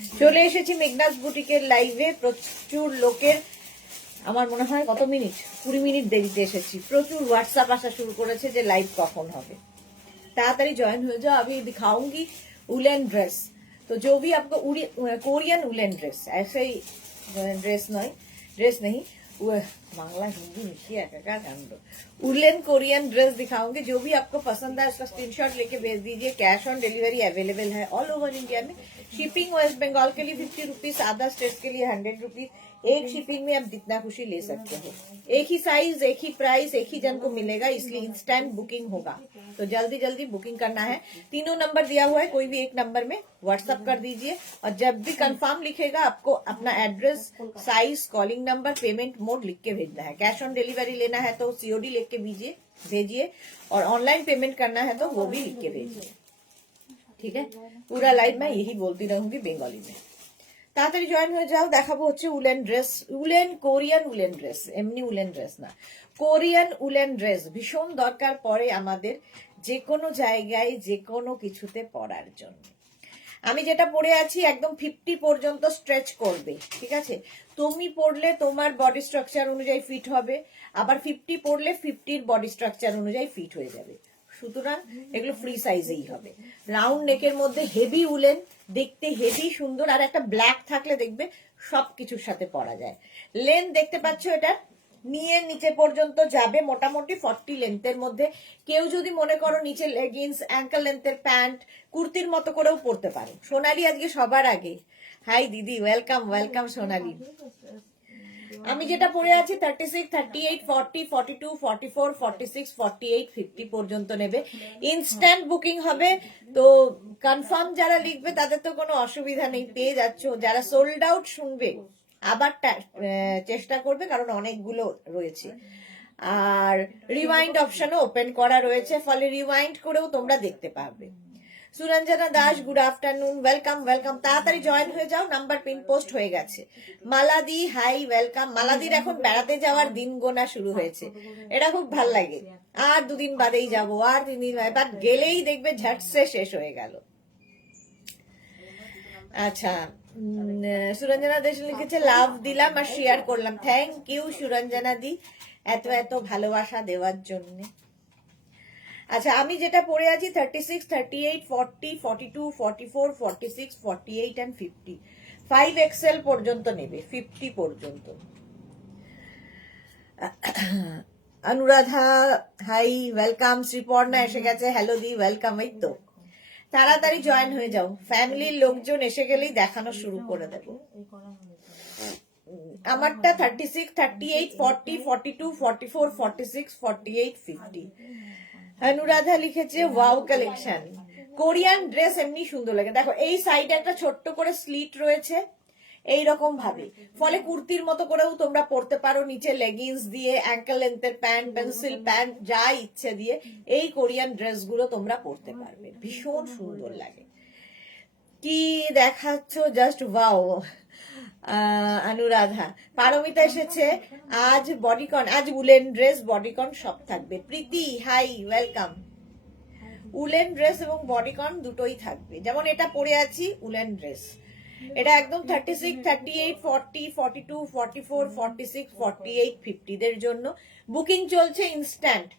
চলে এসেছি মেঘনাস বুটিকের লাইভে। প্রচুর লোকের, আমার মনে হয় কত মিনিট, 20 मिनट দেরিতে এসেছি। প্রচুর হোয়াটসঅ্যাপ আসা শুরু করেছে যে লাইভ কখন হবে। ताड़ाताड़ी ज्वाइन हो जाओ। अभी दिखाऊंगी उलेन ड्रेस। तो जो भी आपको कोरियन उलेन ड्रेस, ऐसे ही ड्रेस नहीं वो बांग्ला हिंदी मिशिए एकाकार कांड। उलेन कोरियन ड्रेस दिखाऊंगी। जो भी आपको पसंद है उसका स्क्रीनशॉट लेके भेज दीजिए। कैश ऑन डिलीवरी अवेलेबल है ऑल ओवर इंडिया में। शिपिंग वेस्ट बंगाल के लिए 50 रुपीज, अदर स्टेट्स के लिए 100 रुपीज। एक शिपिंग में आप जितना खुशी ले सकते हो। एक ही साइज, एक ही प्राइस, एक ही जन को मिलेगा, इसलिए इंस्टेंट बुकिंग होगा। तो जल्दी जल्दी बुकिंग करना है। तीनों नंबर दिया हुआ है, कोई भी एक नंबर में व्हाट्सएप कर दीजिए। और जब भी कंफर्म लिखेगा आपको अपना address, size, calling number, payment mode लिख के भेजना है। कैश ऑन डिलीवरी लेना है तो सीओडी लिख के भेजिए, और ऑनलाइन पेमेंट करना है तो वो भी लिख के भेजिए। ठीक है, पूरा लाइव मैं यही बोलती रहूंगी बेंगली में। তাড়াতাড়ি জয়েন হয়ে যাও। দেখাবো হচ্ছে woollen dress, Korean woollen dress, এমনি উলেন ড্রেস না, কোরিয়ান উলেন ড্রেস ভীষণ দরকার পড়ে আমাদের যে কোনো জায়গায় যে কোনো কিছুতে পরার জন্য। আমি যেটা পরে আছি একদম 50 পর্যন্ত স্ট্রেচ করবে, ঠিক আছে। তুমি পরলে তোমার বডি স্ট্রাকচার অনুযায়ী ফিট হবে, আবার 50 পরলে 50 বডি স্ট্রাকচার অনুযায়ী ফিট হয়ে যাবে। সুতরাং এগুলো ফ্রি সাইজেই হবে। রাউন্ড নেকের মধ্যে হেভি উলেন, দেখতে হেভি সুন্দর, আর একটা ব্ল্যাক থাকলে দেখবে সবকিছুর সাথে পরা যায়। লেন্থ দেখতে পাচ্ছ, এটা নিচে পর্যন্ত যাবে, মোটামুটি 40 লেন্থের মধ্যে। কেউ যদি মনে করো নিচে লেগিংস, অ্যাঙ্কেল লেন্থের প্যান্ট, কুর্তির মতো করেও পরতে পারো। সোনালি আজকে সবার আগে, হাই দিদি, ওয়েলকাম ওয়েলকাম সোনালি। আমি যেটা পরে আছি 36, 38, 40, 42, 44, 46, 48, 50 পর্যন্ত নেবে। ইনস্ট্যান্ট বুকিং হবে। তো কনফার্ম যারা লিখবে তাদের তো কোনো অসুবিধা নেই, পেয়ে যাচ্ছ। যারা সোল্ড আউট শুনবে আবার চেষ্টা করবে, কারণ অনেকগুলো রয়েছে। আর রিওয়াইন্ড অপশনও ওপেন করা রয়েছে, ফলে রিওয়াইন্ড করেও তোমরা দেখতে পাবে। Suranjana Das, good afternoon, welcome welcome. তাড়াতাড়ি জয়েন হয়ে যাও, নাম্বার পিন পোস্ট হয়ে গেছে। মালাদি, হাই, ওয়েলকাম। মালাদির এখন বেড়াতে যাওয়ার দিন গোনা শুরু হয়েছে, এটা খুব ভাল লাগে। আর 2 দিন বাদেই যাবো, আর 3 দিন, বাট গেলেই দেখবে ঝটসে শেষ হয়ে গেল। আচ্ছা, সুরঞ্জনা দেশ লিখেছে লাভ দিলাম আর শেয়ার করলাম। থ্যাংক ইউ সুরঞ্জনা দি, এত এত ভালোবাসা দেওয়ার জন্য। আচ্ছা, আমি যেটা পরে আছি 36, 38, 40, 42, 44, 46, 48 and 50। 5XL পর্যন্ত নেবে, 50 পর্যন্ত। Anuradha, high, welcome. শ্রীপর্ণা এসে গেছে, হ্যালো দি, ওয়েলকাম। এই তো তাড়াতাড়ি জয়েন হয়ে যাও, ফ্যামিলির লোকজন এসে গেলেই দেখানো শুরু করে দেব। আমারটা 36, 38, 40, 42, 44, 46, 48, 50। অনুরাধা লিখেছে ওয়াও কালেকশন। কোরিয়ান ড্রেস এমনি সুন্দর লাগে। দেখো এই সাইডে একটা ছোট্ট করে স্লিট রয়েছে এইরকম ভাবে, ফলে কুর্তির মতো করেও তোমরা পরতে পারো। নিচে লেগিংস দিয়ে, অ্যাঙ্কেল লেন্থের প্যান্ট, পেন্সিল প্যান্ট, যা ইচ্ছে দিয়ে এই কোরিয়ান ড্রেসগুলো তোমরা পরতে পারবে, ভীষণ সুন্দর লাগে। কি দেখাচ্ছ, জাস্ট ওয়াও। অনুরাধা, পারমিতা এসেছে। আজ বডিকন, আজ উলেন ড্রেস, বডিকন সব থাকবে। প্রীতি, হাই, ওয়েলকাম। উলেন ড্রেস এবং বডিকন দুটোই থাকবে। যেমন এটা পরে আছি উলেন ড্রেস, এটা একদম 36, 38, 40, 42, 44, 46, 48, 50 দের জন্য বুকিং চলছে ইনস্ট্যান্ট।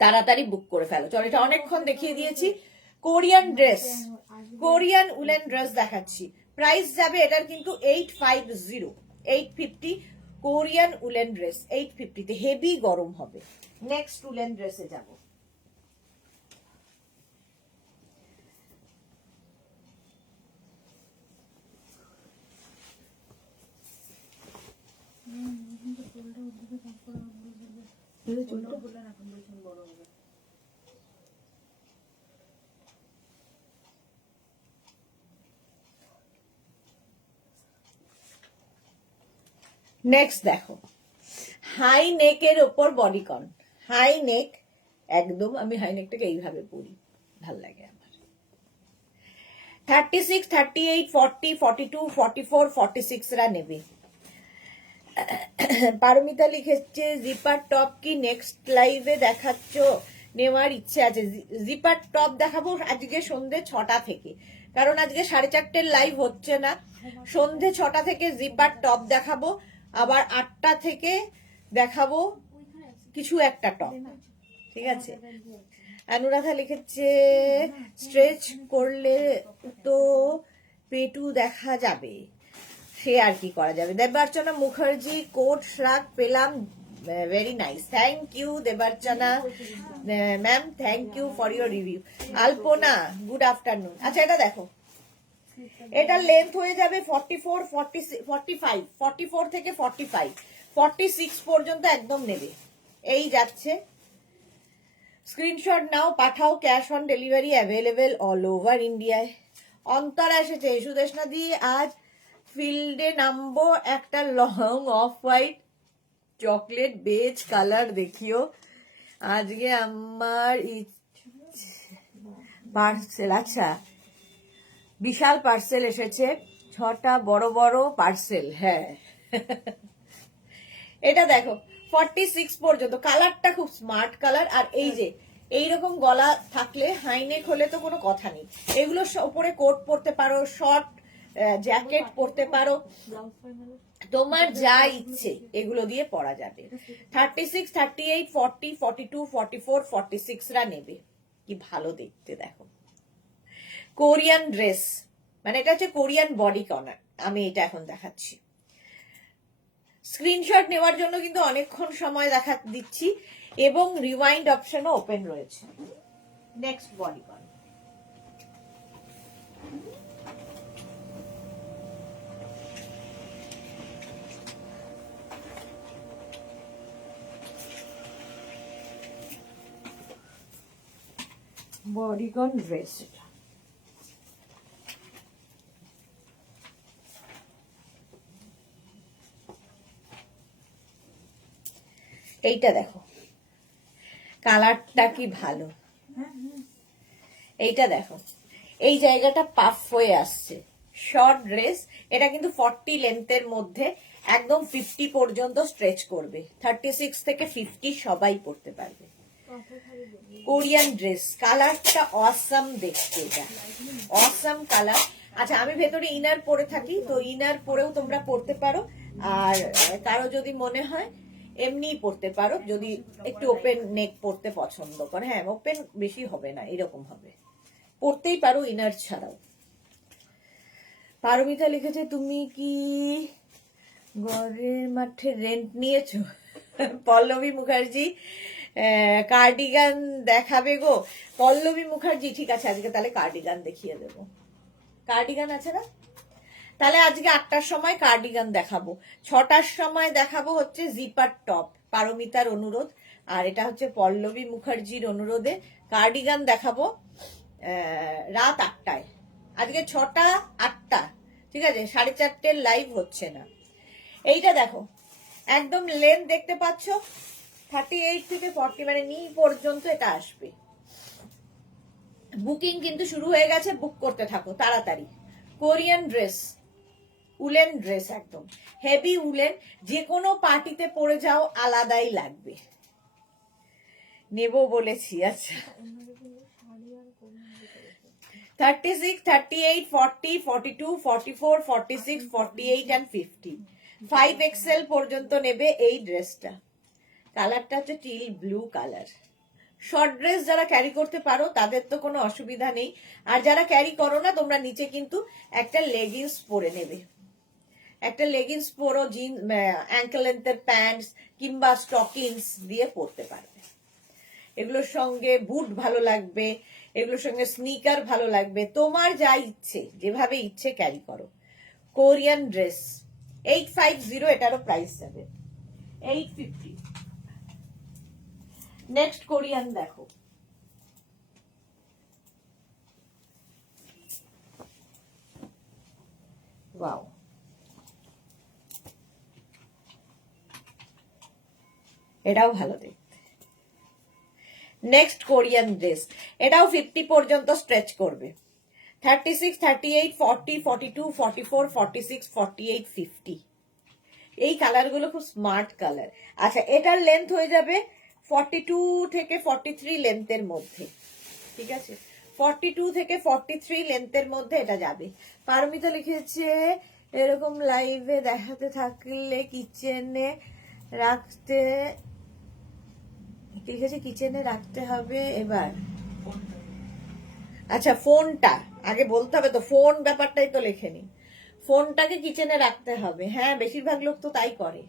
তাড়াতাড়ি বুক করে ফেলো। চলো, এটা অনেকক্ষণ দেখিয়ে দিয়েছি। Korean dress, Korean woollen dress দেখাচ্ছি। প্রাইস যাবে এটার কিন্তু 850, 850। কোরিয়ান উলেন ড্রেস 850 তে, হেভি গরম হবে। নেক্সট উলেন ড্রেসে যাব। নেক্সট দেখো, হাই নেকের ওপর বডিকন। হাই নেক একদম, আমি হাই নেকটাকে এইভাবে পরি, ভাল লাগে আমার। 36, 38, 40, 42, 44, 46 রা নেবে। পারমিতা লিখেছে জিপার টপ কি নেক্সট লাইভে দেখাচ্ছ? নেওয়ার ইচ্ছে আছে। জিপার টপ দেখাবো আজকে সন্ধ্যে 6টা থেকে। কারণ আজকে 4:30 লাইভ হচ্ছে না, সন্ধে 6টা থেকে জিপার টপ দেখাবো, আবার 8টা থেকে দেখাবো কিছু একটা টপ, ঠিক আছে। অনুরাধা লিখেছে স্ট্রেচ করলে তো পেটু দেখা যাবে, সে আর কি করা যাবে। দেবার্চনা মুখার্জি কোট শ্রাক পেলাম, very nice, thank you Debarchana ma'am, thank you for your review. Alpana good afternoon. আচ্ছা এটা দেখো, এটার লেন্থ হয়ে যাবে 44, 45, 44 থেকে 45, 46 পর্যন্ত একদম নেবে। এই যাচ্ছে, স্ক্রিনশট নাও পাঠাও, cash on delivery available all over ইন্ডিয়ায়। অন্তরা এসেছে, সুদেশনা দি আজ ফিল্ডে নামবো, একটা long of white chocolate beige colour দেখিও, আজকে আমার পার্সেল। আচ্ছা বিশাল পার্সেল এসেছে, 6টা বড় বড় পার্সেল। হ্যাঁ এটা দেখো 46 পর্যন্ত, কালারটা খুব স্মার্ট কালার। আর এই যে এইরকম গলা থাকলে হাইনেক হলে তো কোনো কথা নেই, এগুলো উপরে কোট পরতে পারো, শর্ট জ্যাকেট পরতে পারো, তোমার যা ইচ্ছে এগুলো দিয়ে পরা যাবে। 36, 38, 40, 42, 44, 46 রা নেবে। কি ভালো দেখতে দেখো, কোরিয়ান ড্রেস, মানে এটা হচ্ছে কোরিয়ান বডি কর্নার। আমি এটা এখন দেখাচ্ছি, স্ক্রিনশট নেওয়ার জন্য কিন্তু অনেকক্ষণ সময় দেখা দিচ্ছি, এবং রিওয়াইন্ড অপশনও ওপেন রয়েছে। Next body corner, bodycon dress. এইটা দেখো কালারটা কি ভালো, এইটা দেখো এই জায়গাটা পাফ হয়ে আসছে, শর্ট ড্রেস। এটা কিন্তু 40 লেন্থের মধ্যে, একদম 50 পর্যন্ত স্ট্রেচ করবে, 36 থেকে 50 সবাই পরতে পারবে। কোরিয়ান ড্রেস, কালারটা অসাম দেখতে, এটা অসাম কালার। আচ্ছা আমি ভেতরে ইনার পরে থাকি, তো ইনার পরেও তোমরা পরতে পারো, আর কারো যদি মনে হয় এমনি পরতে পারো, যদি একটু ওপেন নেক পরতে পছন্দ করে। হ্যাঁ ওপেন বেশি হবে না, এরকম হবে, পরতেই পারো ইনার ছাড়াও। পারমিতা লিখেছে তুমি কি ঘরের মাঠে রেন্ট নিয়েছো? পল্লবী মুখার্জি কার্ডিগান দেখাবে গো। পল্লবী মুখার্জি ঠিক আছে, আজকে তাহলে কার্ডিগান দেখিয়ে দেবো। কার্ডিগান আছে না, তাহলে আজকে 8টার সময় কার্ডিগান দেখাবো, 6টার সময় দেখাবো হচ্ছে জিপার টপ, পারমিতার অনুরোধ, আর এটা হচ্ছে পল্লবী মুখার্জির অনুরোধে কার্ডিগান দেখাবো রাত 8টায়। আজকে 6টা 8টা, ঠিক আছে, 4:30 লাইভ হচ্ছে না। এইটা দেখো একদম লেন্থ দেখতে পাচ্ছ, 38 থেকে 40 মানে নি পর্যন্ত এটা আসবে। বুকিং কিন্তু শুরু হয়ে গেছে, বুক করতে থাকো তাড়াতাড়ি। কোরিয়ান ড্রেস, উলেন ড্রেস, একদম হেভি উলেন, যে কোনো পার্টিতে পরে যাও আলাদাই লাগবে, নেব বলেছি। আচ্ছা 36, 38, 40, 42, 44, 46, 48 and 50, 5XL পর্যন্ত নেবে এই ড্রেসটা। কালারটা হচ্ছে teal blue colour. Short dress যারা ক্যারি করতে পারো তাদের তো কোনো অসুবিধা নেই, আর যারা ক্যারি করো না তোমরা নিচে কিন্তু একটা লেগিংস পরে নেবে, একটা লেগিংস পরো, জিন অ্যাঙ্কেল লেন্থের প্যান্টস কিংবা স্টকিংস দিয়ে পরতে পারবে। এগুলোর সঙ্গে বুট ভালো লাগবে, এগুলোর সঙ্গে স্নিকার ভালো লাগবে, তোমার যা ইচ্ছে যেভাবে ইচ্ছে ক্যারি করো। কোরিয়ান ড্রেস 850, এটারও প্রাইস যাবে 850। নেক্সট কোরিয়ান দেখো, ওয়াও এটাও ভালো দেখতে। নেক্সট কোরিয়ান ড্রেস, এটাও 50 পর্যন্ত স্ট্রেচ করবে, 36, 38, 40, 42, 44, 46, 48, 50। এই কালারগুলো খুব স্মার্ট কালার। আচ্ছা এটার লেন্থ হয়ে যাবে 42 থেকে 43 লেন্থের মধ্যে, ঠিক আছে, 42 থেকে 43 লেন্থের মধ্যে এটা যাবে। পারমিতা লিখেছে এরকম লাইভে দেখাতে থাকলে কিচেনে রাখতে, লিখেছে কিচেনে রাখতে হবে এবার। আচ্ছা ফোনটা আগে বলতে হবে তো, ফোন ব্যাপারটাই তো লেখেনি, ফোনটাকে কিচেনে রাখতে হবে। হ্যাঁ বেশিরভাগ লোক তো তাই করে।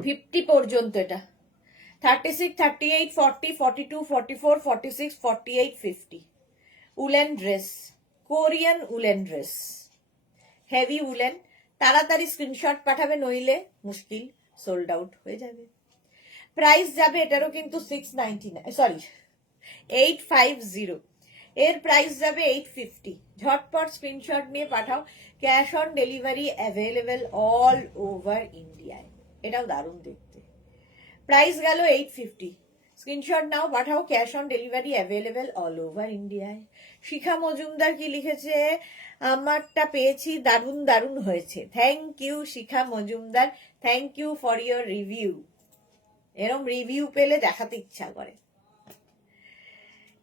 50 পর্যন্ত এটা, 36, 38, 40, 42, 44, 46, 48, 50 woollen dress, Korean woollen dress, heavy woollen. তাড়াতাড়ি স্ক্রিনশট পাঠাবে, নইলে মুশকিল, সোল্ড আউট হয়ে যাবে। প্রাইস যাবে এটারও কিন্তু 699, সরি 850, এর প্রাইস যাবে 850। ঝটপট স্ক্রিনশট নিয়ে পাঠাও, cash on delivery available all over ইন্ডিয়ায়। এটাও দারুণ দেখতে। প্রাইস গেল 850, স্ক্রিনশট নাও পাঠাও, cash on delivery available all over ইন্ডিয়ায়। শিখা মজুমদার কি লিখেছে, আমারটা পেয়েছি, দারুণ দারুণ হয়েছে। Thank you Shikha Majumdar, thank you for your review. এরম রিভিউ পেলে দেখাতে ইচ্ছা করে।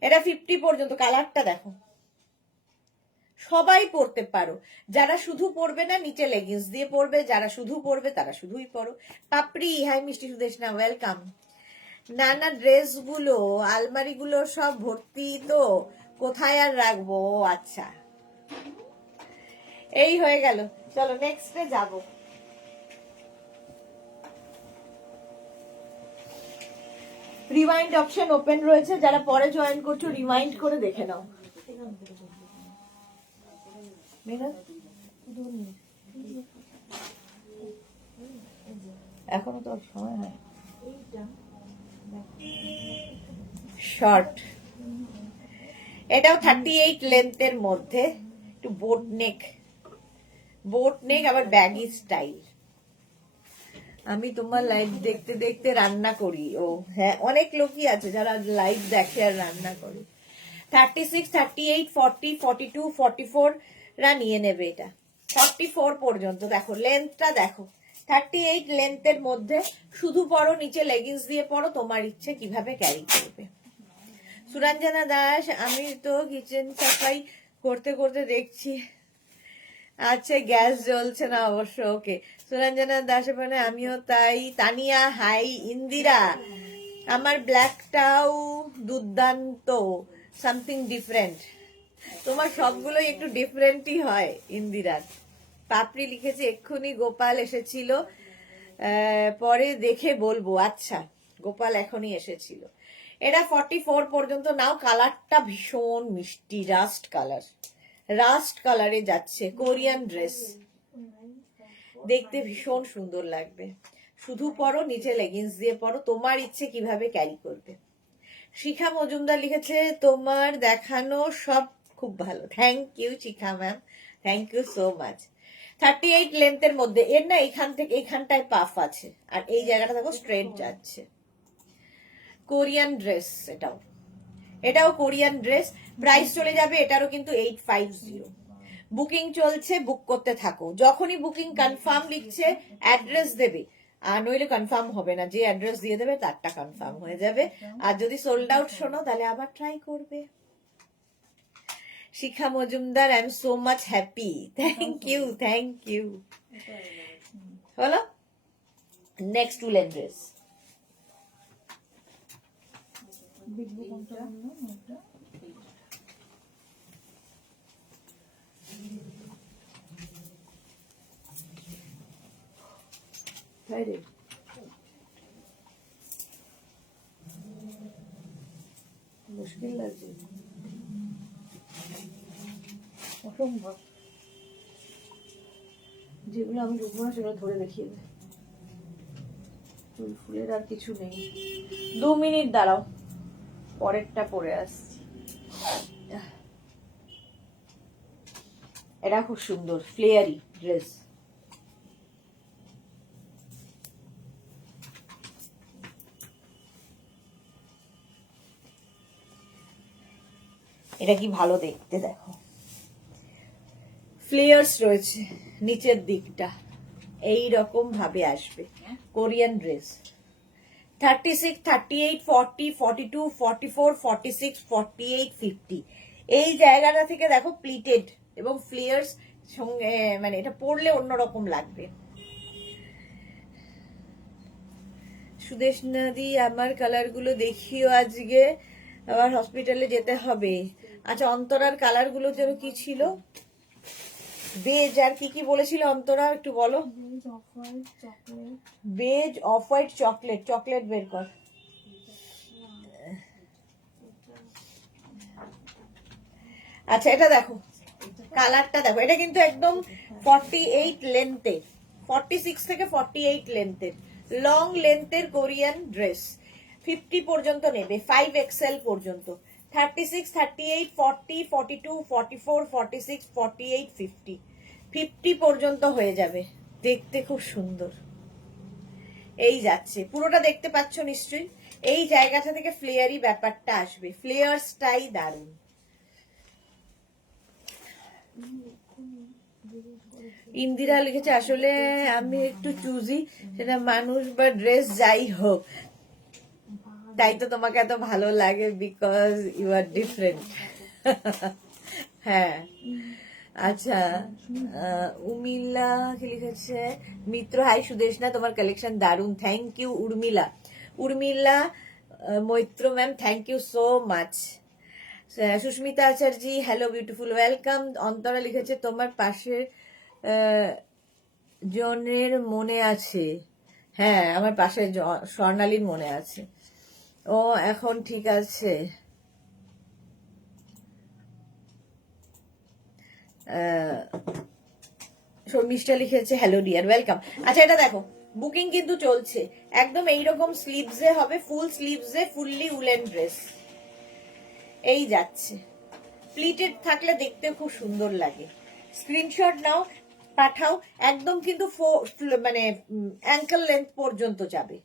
এটা 50 পর্যন্ত, কালারটা দেখো, সবাই পরতে পারো। যারা শুধু পরবে না নিচে লেগিংস দিয়ে পরবে, যারা শুধু পরবে তারা শুধুই পরো। পাপড়ি হাই মিষ্টি সুদেশনা ওয়েলকাম। না না ড্রেস গুলো আলমারি গুলো সব ভর্তি, তো কোথায় আর রাখবো। আচ্ছা এই হয়ে গেল, চলো নেক্সটে যাব। রিমাইন্ড অপশন ওপেন রয়েছে, যারা পরে জয়েন করছো রিমাইন্ড করে দেখে নাও। এখনো তো সময় হয়। শর্ট, এটাও 38 লেন্থের মধ্যে, একটু বোট নেক, বোট নেক আবার ব্যাগি স্টাইল। আমি তোমার লাইভ দেখতে দেখতে রান্না করি। ও হ্যাঁ, অনেক লোকই আছে যারা লাইভ দেখে আর রান্না করে। 36, 38, 40, 42, 44 রা নিয়ে নেবে এটা। 44 পর্যন্ত দেখো, লেন্থটা দেখো, 38 লেন্থের মধ্যে। শুধু পরো, নিচে লেগিংস দিয়ে পরো, তোমার ইচ্ছে কিভাবে ক্যারি করবে। সুরঞ্জনা দাস, আমি তো কিচেন সাফাই করতে করতে দেখছি। আচ্ছা গ্যাস জ্বলছে না অবশ্য, ওকে। সুরঞ্জনা দাস মানে আমিও তাই। তানিয়া হাই। ইন্দিরা, আমার ব্ল্যাকটাও দুর্দান্ত, সামথিং ডিফারেন্ট। তোমার সবগুলোই একটু ডিফারেন্টই হয় ইন্দিরার। পাপড়ি লিখেছে এক্ষুনি গোপাল এসেছিল, পরে দেখে বলবো। আচ্ছা গোপাল এখনই এসেছিল। এটা 44 পর্যন্ত নাও। কালারটা ভীষণ মিষ্টি, রাস্ট কালার, রাস্ট কালারে যাচ্ছে। কোরিয়ান ড্রেস, দেখতে ভীষণ সুন্দর লাগবে। শুধু পরো, নিচে লেগিংস দিয়ে পরো, তোমার ইচ্ছে কিভাবে ক্যারি করবে। শিখা মজুমদার লিখেছে তোমার দেখানো সব খুব ভালো। Thank you Shikha ma'am, thank you so much. 38 লেন্থের মধ্যে, এর না এখান থেকে এইখানটায় পাফ আছে, আর এই জায়গাটা দেখো স্ট্রেট যাচ্ছে। কোরিয়ান ড্রেস, এটাও এটাও কোরিয়ান ড্রেস। প্রাইস চলে যাবে এটারও কিন্তু 850। বুকিং চলছে, বুক করতে থাকো। যখনই বুকিং কনফার্ম লিখছে অ্যাড্রেস দেবে, আর নইলে কনফার্ম হবে না। যে অ্যাড্রেস দিয়ে দেবে তারটা কনফার্ম হয়ে যাবে। আর যদি সোল্ড আউট শোনো তাহলে আবার ট্রাই করবে। Shikha Majumdar, I am so much happy. Thank you, thank you. হলো নেক্সট উলেন ড্রেস। মুশকিল লাগছে অসম্ভব। যেগুলো আমি ঢুকবো না সেগুলো ধরে দেখিয়ে দেয়। ফুলের আর কিছু নেই। 2 মিনিট দাঁড়াও, পরেরটা পরে আসছি। এটা খুব সুন্দর ফ্লেয়ারি ড্রেস। এটা কি ভালো দেখতে, দেখো ফ্লেয়ার্স রয়েছে নিচের দিকটা, এই রকম ভাবে আসবে। কোরিয়ান ড্রেস, 36, 38, 40, 42, 44, 46, 48, 50 এই জায়গাটা থেকে দেখো প্লিটেড এবং ফ্লেয়ার্স সঙ্গে, মানে এটা পরলে অন্যরকম লাগবে। সুদেশনা দি আমার কালার গুলো দেখিও, আজকে আবার হসপিটালে যেতে হবে। আচ্ছা, অন্তরার কালার গুলো যেন কি ছিল? বেজ আর কি কি বলেছিল অন্তরা, একটু বলো। Beige, off white, chocolate. Chocolate বের কর। আচ্ছা, এটা দেখো, কালারটা দেখো, এটা কিন্তু একদম 48 লেন্থের, 46 থেকে 48 লেন্থের, লং লেন্থের কোরিয়ান ড্রেস। 50 পর্যন্ত নেবে, 5XL পর্যন্ত। 36, 38, 40, 42, 44, 46, 48, 50 50 পর্যন্ত হয়ে যাবে। দেখতে খুব সুন্দর। এই যাচ্ছে, পুরোটা দেখতে পাচ্ছ নিশ্চয়ই। এই জায়গাটা থেকে ফ্লেয়ারি ব্যাপারটা আসবে, ফ্লেয়ার্সটাই দারুণ। ইন্দিরা লিখেছে, আসলে আমি একটু চুজি, সেটা মানুষ বা ড্রেস যাই হোক, তাই তো তোমাকে এত ভালো লাগে, বিকজ ইউ আর ডিফারেন্ট। হ্যাঁ, আচ্ছা। উর্মিলা কি লিখেছে, মিত্র, হাই সুদেশনা, তোমার কালেকশন দারুন, thank you. Urmila Maitra ma'am, thank you so much. Sushmita Acharya, hello beautiful, welcome. Antara লিখেছে, তোমার পাশের জনের মনে আছে? হ্যাঁ, আমার পাশে স্বর্ণালীর মনে আছে। ও এখন ঠিক আছে। শর্মিষ্ঠা লিখেছে, হ্যালো ডিয়ার, ওয়েলকাম। আচ্ছা, এটা দেখো, বুকিং কিন্তু চলছে। একদম এইরকম স্লিভসে হবে, ফুল স্লিভসে, ফুললি উলেন ড্রেস। এই যাচ্ছে, প্লিটেড থাকলে দেখতে খুব সুন্দর লাগে। স্ক্রিনশট নাও, পাঠাও। একদম কিন্তু মানে অ্যাঙ্কেল লেন্থ পর্যন্ত যাবে,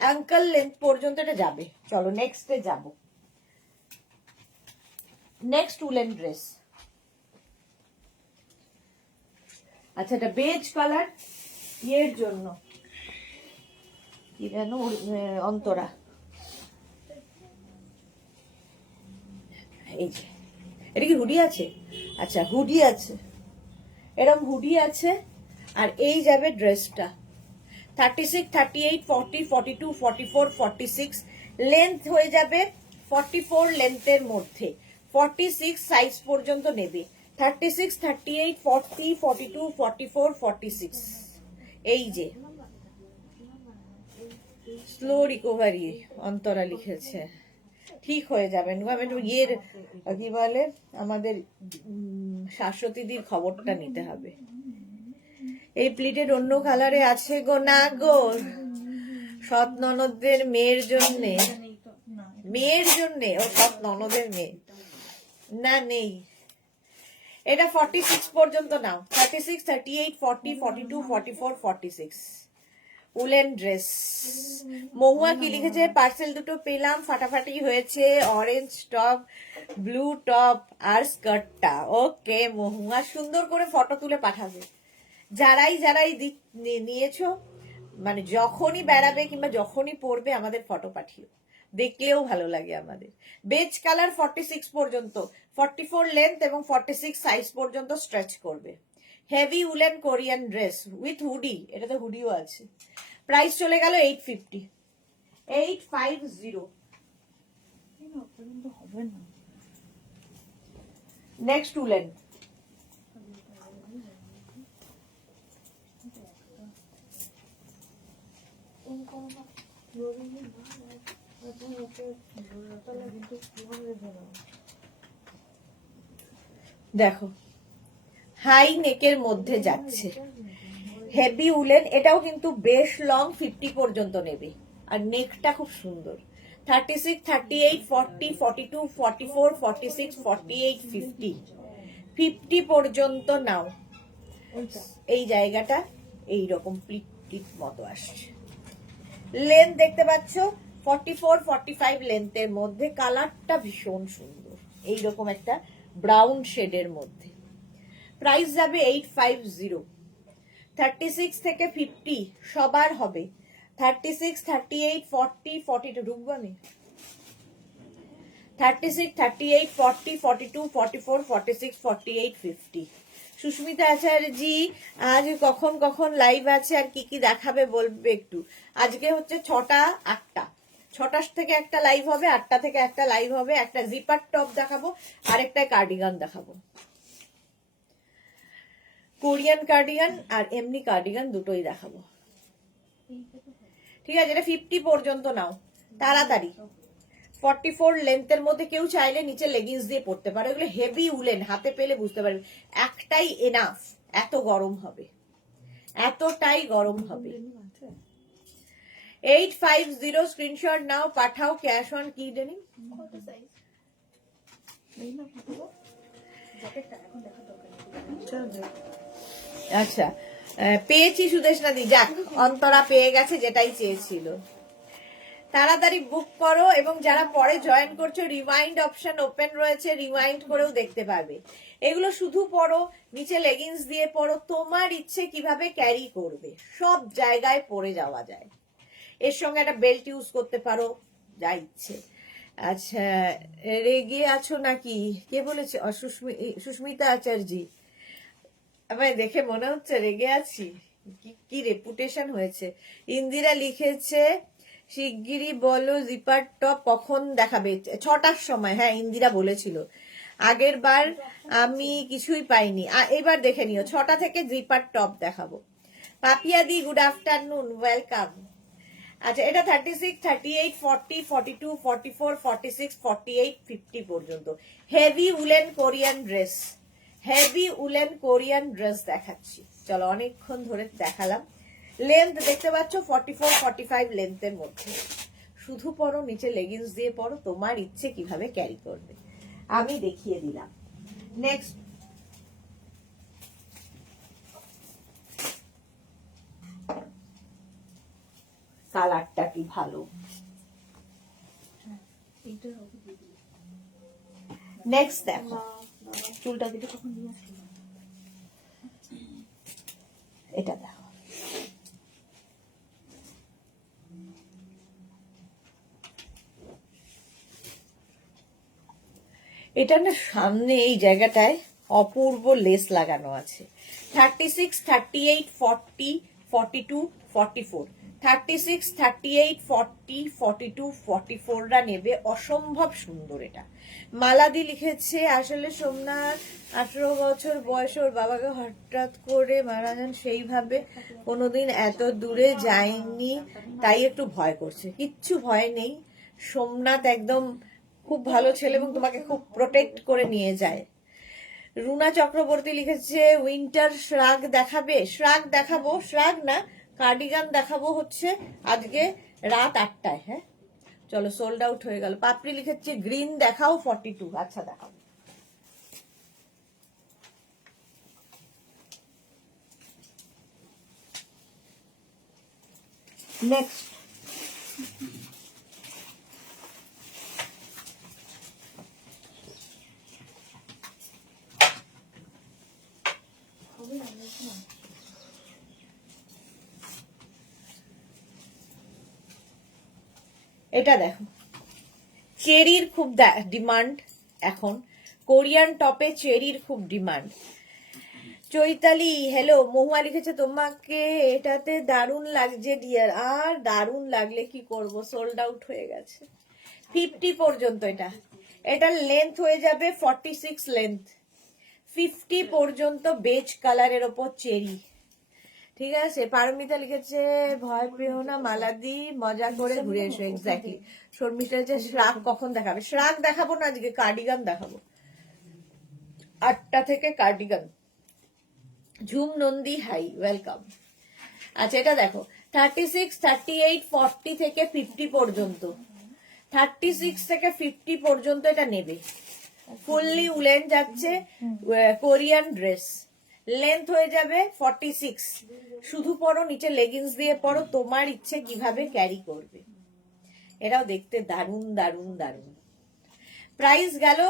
অ্যাঙ্কেল লেন্থ পর্যন্ত এটা যাবে। চলো নেক্সটে যাব। Next woollen dress. আচ্ছা, এটা বেজ কালার, ইয়ের জন্য কি যেন অন্তরা, এই যে, এটা কি হুডি আছে? আচ্ছা, হুডি আছে, এরকম হুডি আছে। আর এই যাবে ড্রেসটা 36, 38, 40, 42, 44, 46 লেন্থ হয়ে যাবে 44 লেন্থের মধ্যে। 46 সাইজ পর্যন্ত নেবে। 36, 38, 40, 42, 44, 46 এই যে। স্লো রিকভারি অন্তরা লিখেছে, ঠিক হয়ে যাবেন। ইয়ের কি বলে, আমাদের শাশ্বতীদির খবরটা নিতে হবে। এই প্লিটের অন্য কালারে আছে গো, না গো, সৎ ননদের মেয়ের জন্যে, মেয়ের জন্যে, ও সৎ ননদের মেয়ে, না নেই। এটা 46 পর্যন্ত নাও, 36, 38, 40, 42, 44, 46 উলেন ড্রেস। মহুয়া কি লিখেছে, পার্সেল দুটো পেলাম, ফাটাফাটি হয়েছে, অরেঞ্জ টপ, ব্লু টপ আর স্কার্টটা। ওকে মহুয়া, সুন্দর করে ফটো তুলে পাঠাবে। যারাই নিয়েছো, মানে যখনই বেড়াবে কিংবা যখনই পরবে আমাদের ফটো পাঠিও, দেখলেও ভালো লাগে আমাদের। বেজ কালার 46 পর্যন্ত, 44 লেন্থ এবং 46 সাইজ পর্যন্ত স্ট্রেচ করবে। Heavy woollen Korean dress with hoodie, এটাতে হুডিও আছে। প্রাইস চলে গেল 850, 850। Next woollen. দেখো, হাই নেকের মধ্যে যাচ্ছে, হেভি উলেন, এটাও কিন্তু বেশ লং, 50 পর্যন্ত নেবে। আর নেকটা খুব সুন্দর। 36, 38, 40, 42, 44, 46, 48, 50 50 পর্যন্ত নাও। এই জায়গাটা এইরকম প্লিট মতো আসছে। লেন্থ দেখতে পাচ্ছ 44, 45 লেন্থের মধ্যে। কালারটা ভীষণ সুন্দর, এইরকম একটা ব্রাউন শেডের মধ্যে। প্রাইস যাবে 850। 36 থেকে 50 সবার হবে। 36, 38, 40, 42 ঢুকবো আমি। 36, 38, 40, 42, 44, 46, 48, 50। সুস্মিতা আচার্যজি আজ কখন কখন লাইভ আছে আর কি কি দেখাবে বলবে একটু। আজকে হচ্ছে 6টা 8টা, 6টা থেকে একটা লাইভ হবে, 8টা থেকে একটা লাইভ হবে। একটা জিপার টপ দেখাবো আর একটা কার্ডিগান দেখাবো। কোরিয়ান কার্ডিগান আর এমনি কার্ডিগান দুটোই দেখাবো। ঠিক আছে, এটা 50 পর্যন্ত নাও তাড়াতাড়ি। 44 লেন্থের মধ্যে কেউ চাইলে নিচে লেগিংস দিয়ে পড়তে পারে, এগুলো হেভি উলেন, হাতে পেলে বুঝতে পারবে। একটাই এনাফ, এত গরম হবে, এতটাই গরম হবে। 850 স্ক্রিনশট নাও, পাঠাও। ক্যাশ অন কি ডেনিম? আচ্ছা, পেয়েছি সুদেশনা দি, যাক অন্তরা পেয়ে গেছে যেটাই চেয়েছিল। তাড়াতাড়ি বুক করো, এবং যারা পরে জয়েন করছো রিমাইন্ড অপশন ওপেন রয়েছে, রিমাইন্ড করেও দেখতে পারবে। এগুলো শুধু পরো, নিচে লেগিংস দিয়ে পরো, তোমার ইচ্ছে কিভাবে ক্যারি করবে, সব জায়গায় পরে যাওয়া যায়। এর সঙ্গে একটা বেল্ট ইউজ করতে পারো, যা ইচ্ছে। আচ্ছা, রেগে আছো নাকি? কে বলেছে? সুস্মিতা আচার্যি। আমায় দেখে মনে হচ্ছে রেগে আছি, কি রেপুটেশন হয়েছে। ইন্দিরা লিখেছে শিগগিরই বলো জিপার টপ কখন দেখাবে? 6টার সময়। হ্যাঁ, ইন্দিরা বলেছিল। আগের বার আমি কিছুই পাইনি, এবার দেখে নিও, 6টা থেকে জিপার টপ দেখাবো। পাপিয়া দি গুড আফটারনুন, ওয়েলকাম। আচ্ছা, এটা 36, 38, 40, 42, 44, 46, 48, 50 পর্যন্ত heavy woollen Korean dress. Heavy woollen Korean dress দেখাচ্ছি। চলো, অনেকক্ষণ ধরে দেখালাম। লেন্থ দেখতে পাচ্ছ 44, 45 লেন্থের মধ্যে। শুধু পরো, নিচে লেগিংস দিয়ে পরো, তোমার ইচ্ছে কিভাবে ক্যারি করবে আমি দেখিয়ে দিলাম। নেক্সট, কালারটা কি ভালো। নেক্সট দেখো, চুলটা দিতে কখন নিয়ে আসলো, এটা দেখো। এটা না সামনে এই জায়গাটায় অপূর্ব লেস লাগানো আছে। 36, 38, 40, 42, 44, 36, 38, 40, 42, 44টা নেবে, অসম্ভব সুন্দর। এটা মালাদি লিখেছে আসলে সোমনাথ 18 বছর বয়সে ওর বাবাকে হঠাৎ করে মারা যান, সেইভাবে কোনোদিন এত দূরে যায়নি, তাই একটু ভয় করছে। কিচ্ছু ভয় নেই, সোমনাথ একদম খুব ভালো ছেলে এবং তোমাকে খুব প্রোটেক্ট করে নিয়ে যায়। রুনা চক্রবর্তী লিখেছে উইন্টার শ্রাগ দেখাবে। শ্রাগ দেখাবো, শ্রাগ না কার্ডিগান দেখাবো হচ্ছে আজকে রাত 8টায়। হ্যাঁ চলো, সোল্ড আউট হয়ে গেল। পাপড়ি লিখেছে গ্রিন দেখাও 42। আচ্ছা দেখাও। নেক্সট, এটা দেখো, চেরির খুব ডিমান্ড এখন, কোরিয়ান টপে চেরির খুব ডিমান্ড। চৈতালি হ্যালো, মহুয়া লিখেছে তোমাকে এটাতে দারুণ লাগছে ডিয়ার। আর দারুণ লাগলে কি করব, সোল্ড আউট হয়ে গেছে। 50 পর্যন্ত এটা, এটার লেন্থ হয়ে যাবে 46 লেন্থ। 50 পর্যন্ত বেজ কালারের ওপর চেরি। ঠিক আছে, পারমিতা লিখেছে ভয় পেও না মালাদি, মজা করে ঘুরে এসো। এক্স্যাক্টলি। শর্মিষ্ঠা লিখেছে শ্রাগ কখন দেখাবে? শ্রাগ দেখাবো না আজকে, কার্ডিগান দেখাবো 8টা থেকে কার্ডিগান। ঝুম নন্দী হাই, ওয়েলকাম। আচ্ছা, এটা দেখো 36, 38, 40 থেকে 50 পর্যন্ত। 36 থেকে 50 পর্যন্ত এটা নেবে। ফুললি উলেন যাচ্ছে, কোরিয়ান ড্রেস। লেন্থ হয়ে যাবে 46। শুধু পরো, নিচে লেগিংস দিয়ে পরো, তোমার ইচ্ছে কিভাবে ক্যারি করবে। এটাও দেখতে দারুণ দারুণ দারুণ। প্রাইস গেল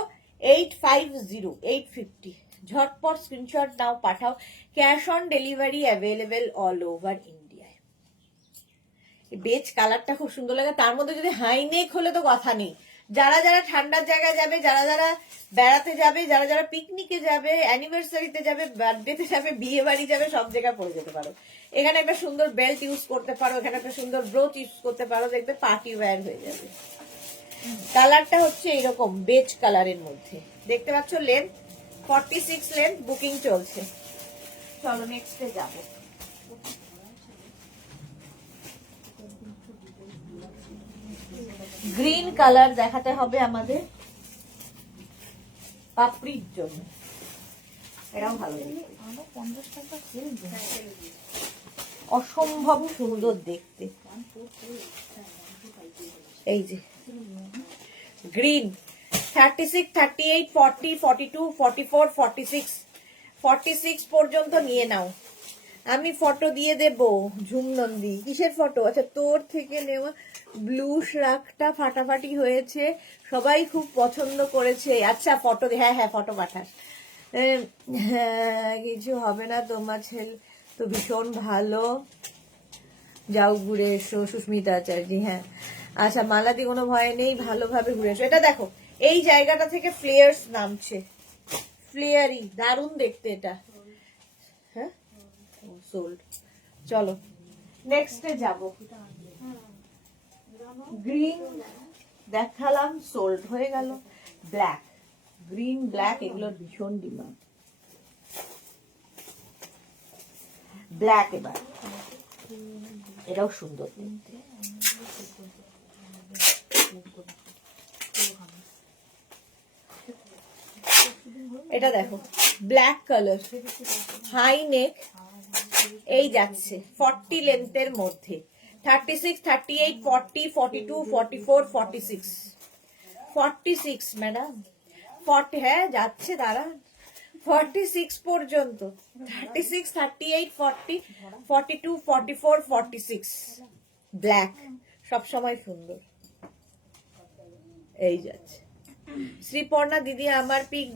850, 850। ঝটপট স্ক্রিনশট নাও, পাঠাও। Cash on delivery available all over ইন্ডিয়ায়। বেজ কালারটা খুব সুন্দর লাগে, তার মধ্যে যদি হাই নেক হলে তো কথা নেই। যারা যারা ঠান্ডার জায়গায় যাবে, যারা যারা বেড়াতে যাবে, যারা যারা পিকনিকে যাবে, অ্যানিভার্সারিতে যাবে, বার্থডেতে যাবে, বিয়ে বাড়ি যাবে, সব জায়গায় পরে যেতে পারো। এখানে একটা সুন্দর বেল্ট ইউজ করতে পারো, এখানে একটা সুন্দর ব্রোচ ইউজ করতে পারো, দেখবে পার্টি ওয়্যার হয়ে যাবে। কালারটা হচ্ছে এইরকম বেজ কালারের মধ্যে, দেখতে পাচ্ছ। লেন্থ 46 লেন্থ, বুকিং চলছে। চলো নেক্সটে যাবো। গ্রিন কালার দেখাতে হবে আমাদের পাপড়ির জন্য, এটাও ভালো লাগে। 50 টাকা অসম্ভব সুন্দর দেখতে। এই যে গ্রিন 36, 38, 40, 42, 44, 46, 46 পর্যন্ত নিয়ে নাও। আমি ফটো দিয়ে দেব ঝুমনন্দি। কিসের ফটো? আচ্ছা, তোর থেকে নেওয়া ব্লু শার্টটা ফাটাফাটি হয়েছে, সবাই খুব পছন্দ করেছে। আচ্ছা ফটো, হ্যাঁ হ্যাঁ ফটো পাঠাস। হ্যাঁ কিছু হবে না, তোমার ছেলে তো ভীষণ ভালো, যাও ঘুরে এসো। সুস্মিতা আচার্য, হ্যাঁ আচ্ছা মালাদি, কোনো ভয় নেই, ভালোভাবে ঘুরে এসো। এটা দেখো, এই জায়গাটা থেকে ফ্লেয়ার্স নামছে, ফ্লেয়ারি, দারুণ দেখতে এটা। হ্যাঁ সোল্ড। চলো নেক্সটে যাব। গ্রিন দেখালাম, সোল্ড হয়ে গেল। ব্ল্যাক, গ্রিন ব্ল্যাক এগুলোর ভীষণ ডিমান্ড। ব্ল্যাক এবার, এটাও সুন্দর দেখতে। এটা দেখো ব্ল্যাক কালার, হাই নেক, এই যাচ্ছে 40 লেন্থের মধ্যে। 36, 38, 40, 42, 44, 46, 46 ম্যাডাম 40, হ্যাঁ যাচ্ছে, দাঁড়া 46 পর্যন্ত। 36, 38, 40, 42, 44, 46 ব্ল্যাক, সবসময় সুন্দর। এই যাচ্ছে। শ্রীপর্ণা দিদি আমার পিক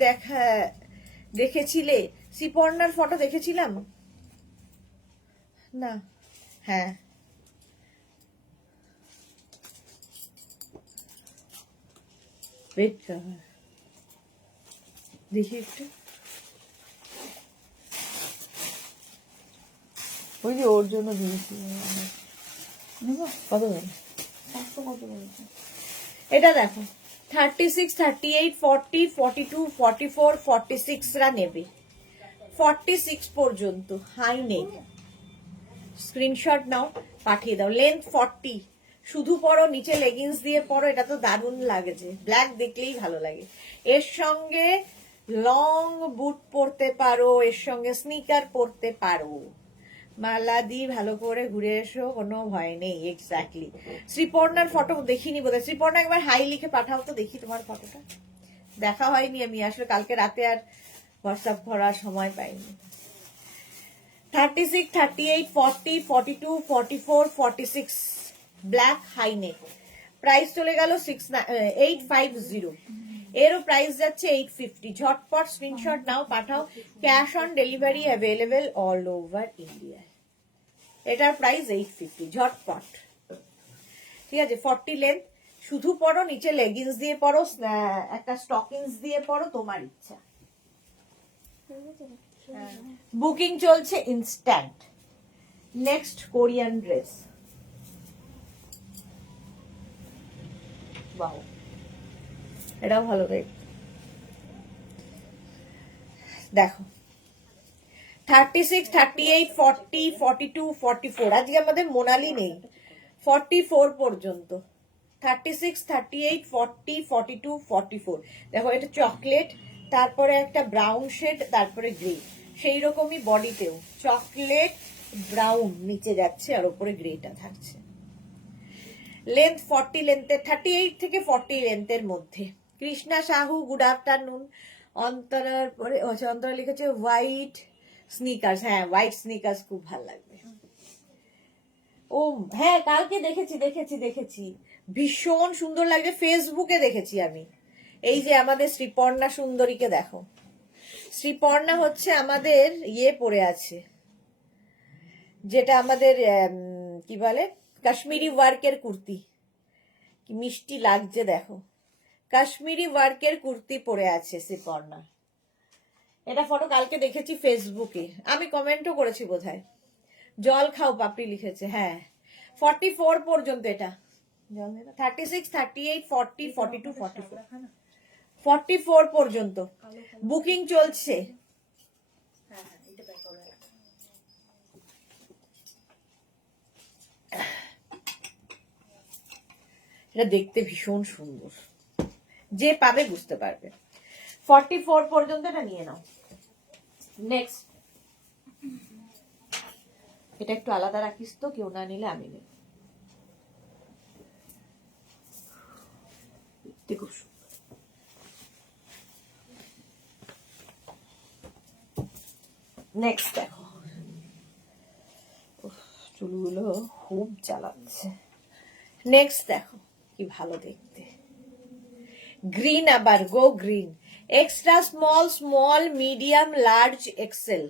দেখেছিলে? শ্রীপর্ণার ফটো দেখেছিলাম না? হ্যাঁ দেখি একটু, ওই যে ওর জন্য দিয়েছি। কত এটা দেখো 36, 38, 40, 42, 44, 46 রা নেবে, 46 পর্যন্ত হাই নেক। স্ক্রিনশট নাও, পাঠিয়ে দাও। লেন্থ 40, শুধু পরো, নিচে লেগিংস দিয়ে পরো, এটা তো দারুণ লাগছে। ব্ল্যাক দেখলেই ভালো লাগে। এর সঙ্গে লং বুট পরতে পারো, এর সঙ্গে স্নিকার পরতে পারো। মালা দি ভালো করে ঘুরে এসো, কোনো ভয় নেই। এক্স্যাক্টলি। শ্রীপর্ণার ফটো দেখিনি বোধহয়। শ্রীপর্ণা একবার হাই লিখে পাঠাও তো দেখি তোমার ফটোটা। দেখা হয়নি, আমি আসলে কালকে রাতে আর হোয়াটসঅ্যাপ করার সময় পাইনি। 36, 38, 40, 42, 44, 46 ব্ল্যাক হাই নেক। প্রাইস চলে গেল 850। এরও প্রাইস যাচ্ছে 850। ঝটপট স্ক্রিনশট নাও, পাঠাও। Cash on delivery available all over India. এটার প্রাইস 850। ঝটপট, ঠিক আছে। 40 লেন্থ, শুধু পরো, নিচে লেগিংস দিয়ে পরো, একটা স্টকিংস দিয়ে পরো, তোমার ইচ্ছা। বুকিং চলছে ইনস্ট্যান্ট। নেক্সট কোরিয়ান ড্রেস, বাও এটাও ভালো দেখতে। দেখো 36, 38, 40, 42, 44, আজকে আমাদের মোনালি নেই, 44 পর্যন্ত। 36, 38, 40, 42, 44। দেখো এটা চকলেট, তারপরে একটা ব্রাউন শেড, তারপরে গ্রে, সেই রকমই বডিতেও চকলেট ব্রাউন নিচে যাচ্ছে আর উপরে গ্রেটা থাকছে। লেন্থ 40 লেন্থের, 38 থেকে 40 লেন্থের মধ্যে। Krishna Sahu good afternoon. অন্তরার পরে অন্তরা লিখেছে হোয়াইট স্নিকার্স, হ্যাঁ হোয়াইট স্নিকার্স খুব ভালো লাগবে। ও হ্যাঁ কালকে দেখেছি ভীষণ সুন্দর লাগছে, ফেসবুকে দেখেছি আমি। এই যে আমাদের শ্রীপর্ণা সুন্দরীকে দেখো, শ্রীপর্ণা হচ্ছে আমাদের ইয়ে পরে আছে, যেটা আমাদের কি বলে কাশ্মীরি ওয়ার্কের কুর্তি, কি মিষ্টি লাগছে দেখো। কাশ্মীরি ওয়ার্কের কুর্তি পরে আছে সিপর্ণা। এটা ফটো কালকে দেখেছি ফেসবুকে, আমি কমেন্টও করেছি বোধহয়। জল খাও পাপড়ি লিখেছে, হ্যাঁ 44 পর্যন্ত এটা। 36, 38, 40, 42, 44, 44 পর্যন্ত বুকিং চলছে। এটা দেখতে ভীষণ সুন্দর, যে পাবে বুঝতে পারবে। 44 পর্যন্ত এটা নিয়ে নাও। নেক্সট, এটা একটু আলাদা রাখিস তো, কেউ না নিলে আমি নেব। খুব নেক্সট দেখো, চুলগুলো খুব জ্বালাচ্ছে। নেক্সট দেখো কি ভালো দেখতে, গ্রিন, আবার গো green. Extra small, small, medium, large, XL.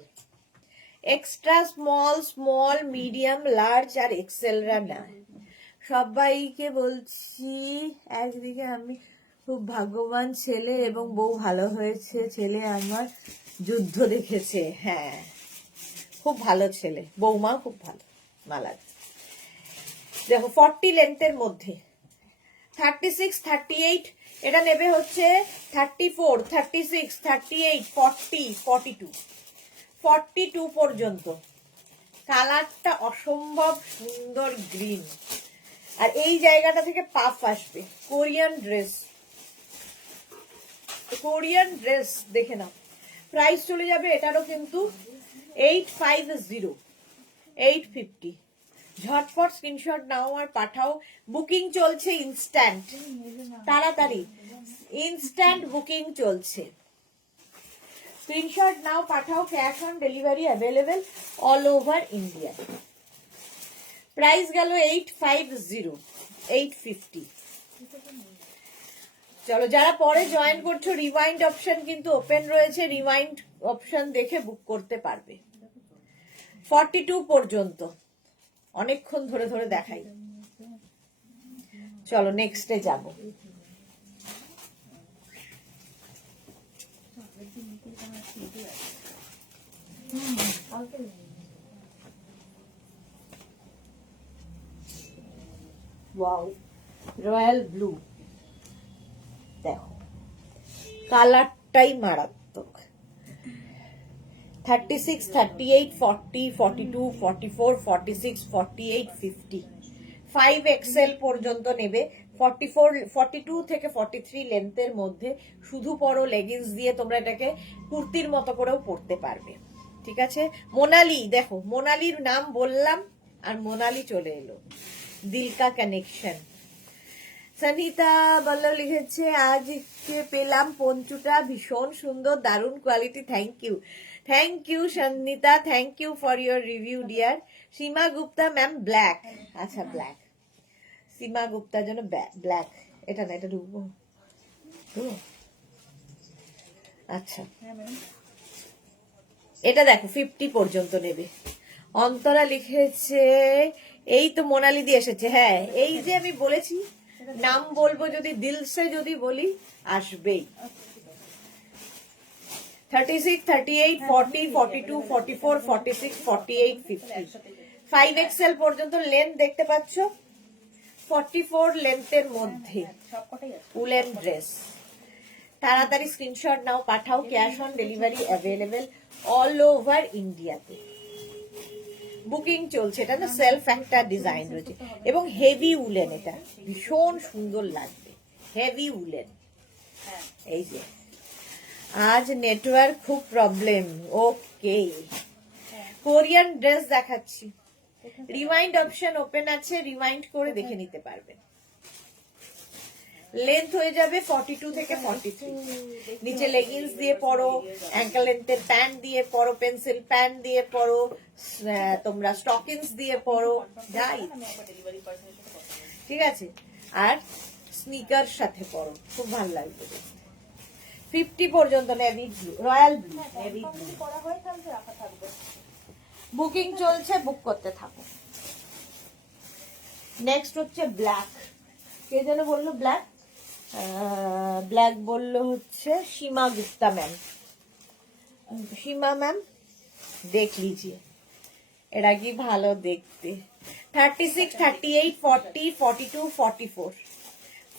Extra small, small, medium, large আর এক্সেলরা নাই। সবাইকে বলছি, একদিকে আমি খুব ভাগ্যবান ছেলে এবং বউ ভালো হয়েছে, ছেলে আমার যুদ্ধ দেখেছে। হ্যাঁ খুব ভালো ছেলে, বৌমা খুব ভালো, মালাজ। দেখো 40 লেন্থের মধ্যে, 36, 38, এটা নেবে হচ্ছে 34, 36, 38, 40, 42, 42 পর্যন্ত। কালারটা অসম্ভব সুন্দর গ্রিন, আর এই জায়গাটা থেকে পাফ আসবে। কোরিয়ান ড্রেস, কোরিয়ান ড্রেস দেখে নাও। প্রাইস চলে যাবে এটারও কিন্তু 850, 850। ঝটপট স্ক্রিনশট নাও আর পাঠাও। বুকিং চলছে ইনস্ট্যান্ট, তাড়াতাড়ি ইনস্ট্যান্ট বুকিং চলছে। স্ক্রিনশট নাও পাঠাও, cash on delivery available all over India. Price গেল 850, 850। চলো, যারা পরে জয়েন করছো, রিওয়াইন্ড অপশন কিন্তু ওপেন রয়েছে, রিওয়াইন্ড অপশন দেখে বুক করতে পারবে। 42 পর্যন্ত, অনেকক্ষণ ধরে ধরে দেখাই। চলো নেক্সটে যাব। ওয়াও, রয়্যাল ব্লু দেখো, কালারটাই মারাত্মক। 36, 38, 40, 42, 44, 46, 48, 50, 5XL পর্যন্ত নেবে। 44, 42 থেকে 43 লেন্থের মধ্যে। শুধু পরো লেগিংস দিয়ে, তোমরা এটাকে কুর্তির মতো করেও পরতে পারবে। ঠিক আছে। মোনালি দেখো, মোনালির নাম বললাম আর মোনালি চলে এলো। দিল কা কানেকশন। সনিতা বল্লভ লিখেছে, আজকে পেলাম পঞ্চুটা, ভীষণ সুন্দর, দারুণ quality, thank you. Thank you Sannita, thank you for your review dear. Seema Gupta ma'am, black, আচ্ছা ব্ল্যাক। সীমা গুপ্তার জন্য ব্ল্যাক, এটা না, এটা ঢুকবো। আচ্ছা, এটা দেখো 50 পর্যন্ত নেবে। অন্তরা লিখেছে, এই তো মোনালি দিয়ে এসেছে। হ্যাঁ, এই যে আমি বলেছি নাম বলবো যদি, দিলসে যদি বলি আসবেই। 36, 38, 40, 42, 44, 46, 48, 50, 5XL পর্যন্ত লেন্থ দেখতে পাচ্ছ। 44 লেন্থের মধ্যে উলেন ড্রেস। তাড়াতাড়ি স্ক্রিনশট নাও, পাঠাও, cash on delivery available all over ইন্ডিয়াতে। বুকিং চলছে। এটা না সেলফ একটা ডিজাইন রয়েছে এবং হেভি উলেন, এটা ভীষণ সুন্দর লাগবে, হেভি উলেন। এই যে আজ নেটওয়ার্ক খুব প্রবলেম। ওকে, কোরিয়ান ড্রেস দেখাচ্ছি। রিওয়াইন্ড অপশন ওপেন আছে, রিওয়াইন্ড করে দেখে নিতে পারবেন। লেন্থ হয়ে যাবে 42 থেকে 43। নিচে লেগিংস দিয়ে পরো, অ্যাঙ্কেল লেন্থের প্যান্ট দিয়ে পরো, পেন্সিল প্যান্ট দিয়ে পরো, তোমরা স্টকিংস দিয়ে পরো, যাই ঠিক আছে। আর স্নিকার সাথে পরো, খুব ভালো লাগবে। 50 পর্যন্ত navy blue, royal blue, navy blue. Booking চলছে, বুক করতে থাকো। নেক্সট হচ্ছে ব্ল্যাক, কে যেন বললো ব্ল্যাক, ব্ল্যাক বললো হচ্ছে সীমা গুপ্তা ম্যাম। সীমা ম্যাম দেখ লিজিয়ে, এটা কি ভালো দেখতে। 36, 38, 40, 42, 44,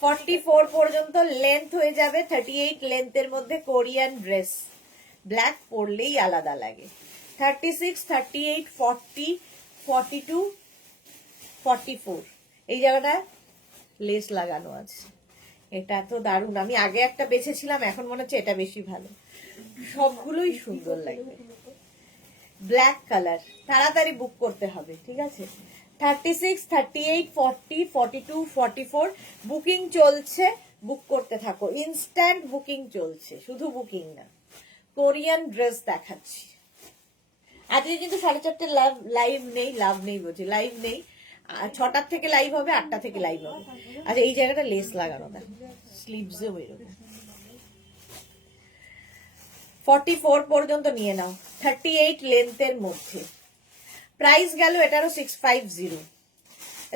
44 পর্যন্ত লেন্থ হয়ে যাবে। 38 লেন্থের মধ্যে কোরিয়ান ড্রেস, ব্ল্যাক পরলেই আলাদা লাগে। 36, 38, 40, 42, 44 এই জায়গাটা লেস লাগানো আছে। এটা তো দারুণ, আমি আগে একটা বেছেছিলাম, এখন মনে হচ্ছে এটা বেশি ভালো। সবগুলোই সুন্দর লাগবে। ব্ল্যাক কালার, তাড়াতাড়ি বুক করতে হবে, ঠিক আছে। 36, 38, 40, 42, 44 বুকিং চলছে, বুক করতে থাকো। ইনস্ট্যান্ট বুকিং চলছে, শুধু বুকিং না, কোরিয়ান ড্রেস দেখাচ্ছি। আজকে কিন্তু 4:30 লাইভ নেই, লাভ নেই বলছি, লাইভ নেই। 6টার থেকে লাইভ হবে, 8টা থেকে লাইভ হবে। আচ্ছা এই জায়গাটা লেস লাগানো, দেখো স্লিভসেও এরকম। 44 পর্যন্ত নিয়ে নাও, 38 লেন্থের মধ্যে। প্রাইস গেল এটারও 650,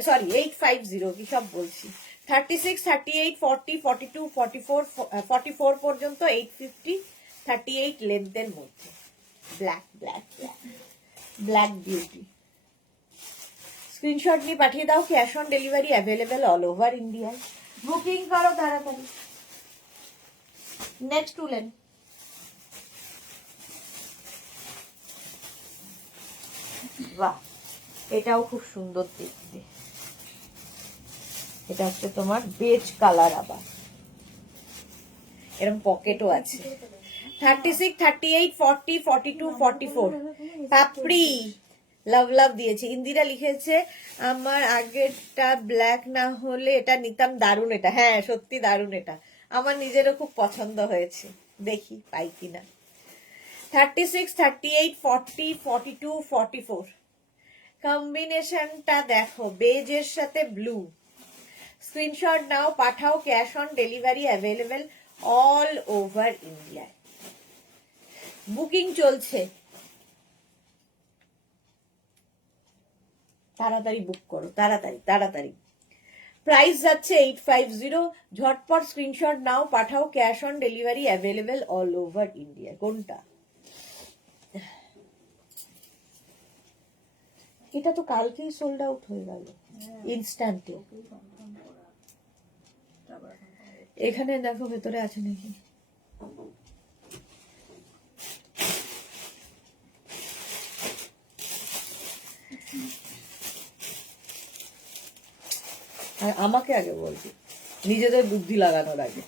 সরি 850, কি সব বলছি। 36, 38, 40, 42, 44, 44 পর্যন্ত 850, 38 লেন্থের মধ্যে। Black black black black beauty. Screenshot নিয়ে পাঠিয়ে দাও, cash on delivery available all over ইন্ডিয়ায়। বুকিং করো তাড়াতাড়ি। নেক্সট উলেন, বাহ এটাও খুব সুন্দর দেখতে। এটা হচ্ছে তোমার বেজ কালার, আবার এরকম পকেটও আছে। 36, 38, 40, 42, 44 পাপড়ি লাভ লাভ দিয়েছে। ইন্দিরা লিখেছে আমার আগেরটা ব্ল্যাক না হলে এটা নিতাম, দারুণ এটা। হ্যাঁ সত্যি দারুণ, এটা আমার নিজেরও খুব পছন্দ হয়েছে, দেখি পাই কিনা। 36, 38, 40, 42, 44 কম্বিনেশনটা দেখো, বেজের সাথে ব্লু। স্ক্রিনশট নাও, পাঠাও, cash on delivery available all over India. Booking চলছে, তাড়াতাড়ি বুক করো, তাড়াতাড়ি তাড়াতাড়ি। প্রাইস যাচ্ছে 850, ঝটপট স্ক্রিনশট নাও, পাঠাও, cash on delivery available all over India. কোনটা? এটা তো কালকেই সোল্ড আউট হয়ে গেল ইনস্ট্যান্টে। এখানে দেখো ভেতরে আছে নাকি। আর আমাকে আগে বলছি, নিজেদের বুদ্ধি লাগানোর আগে।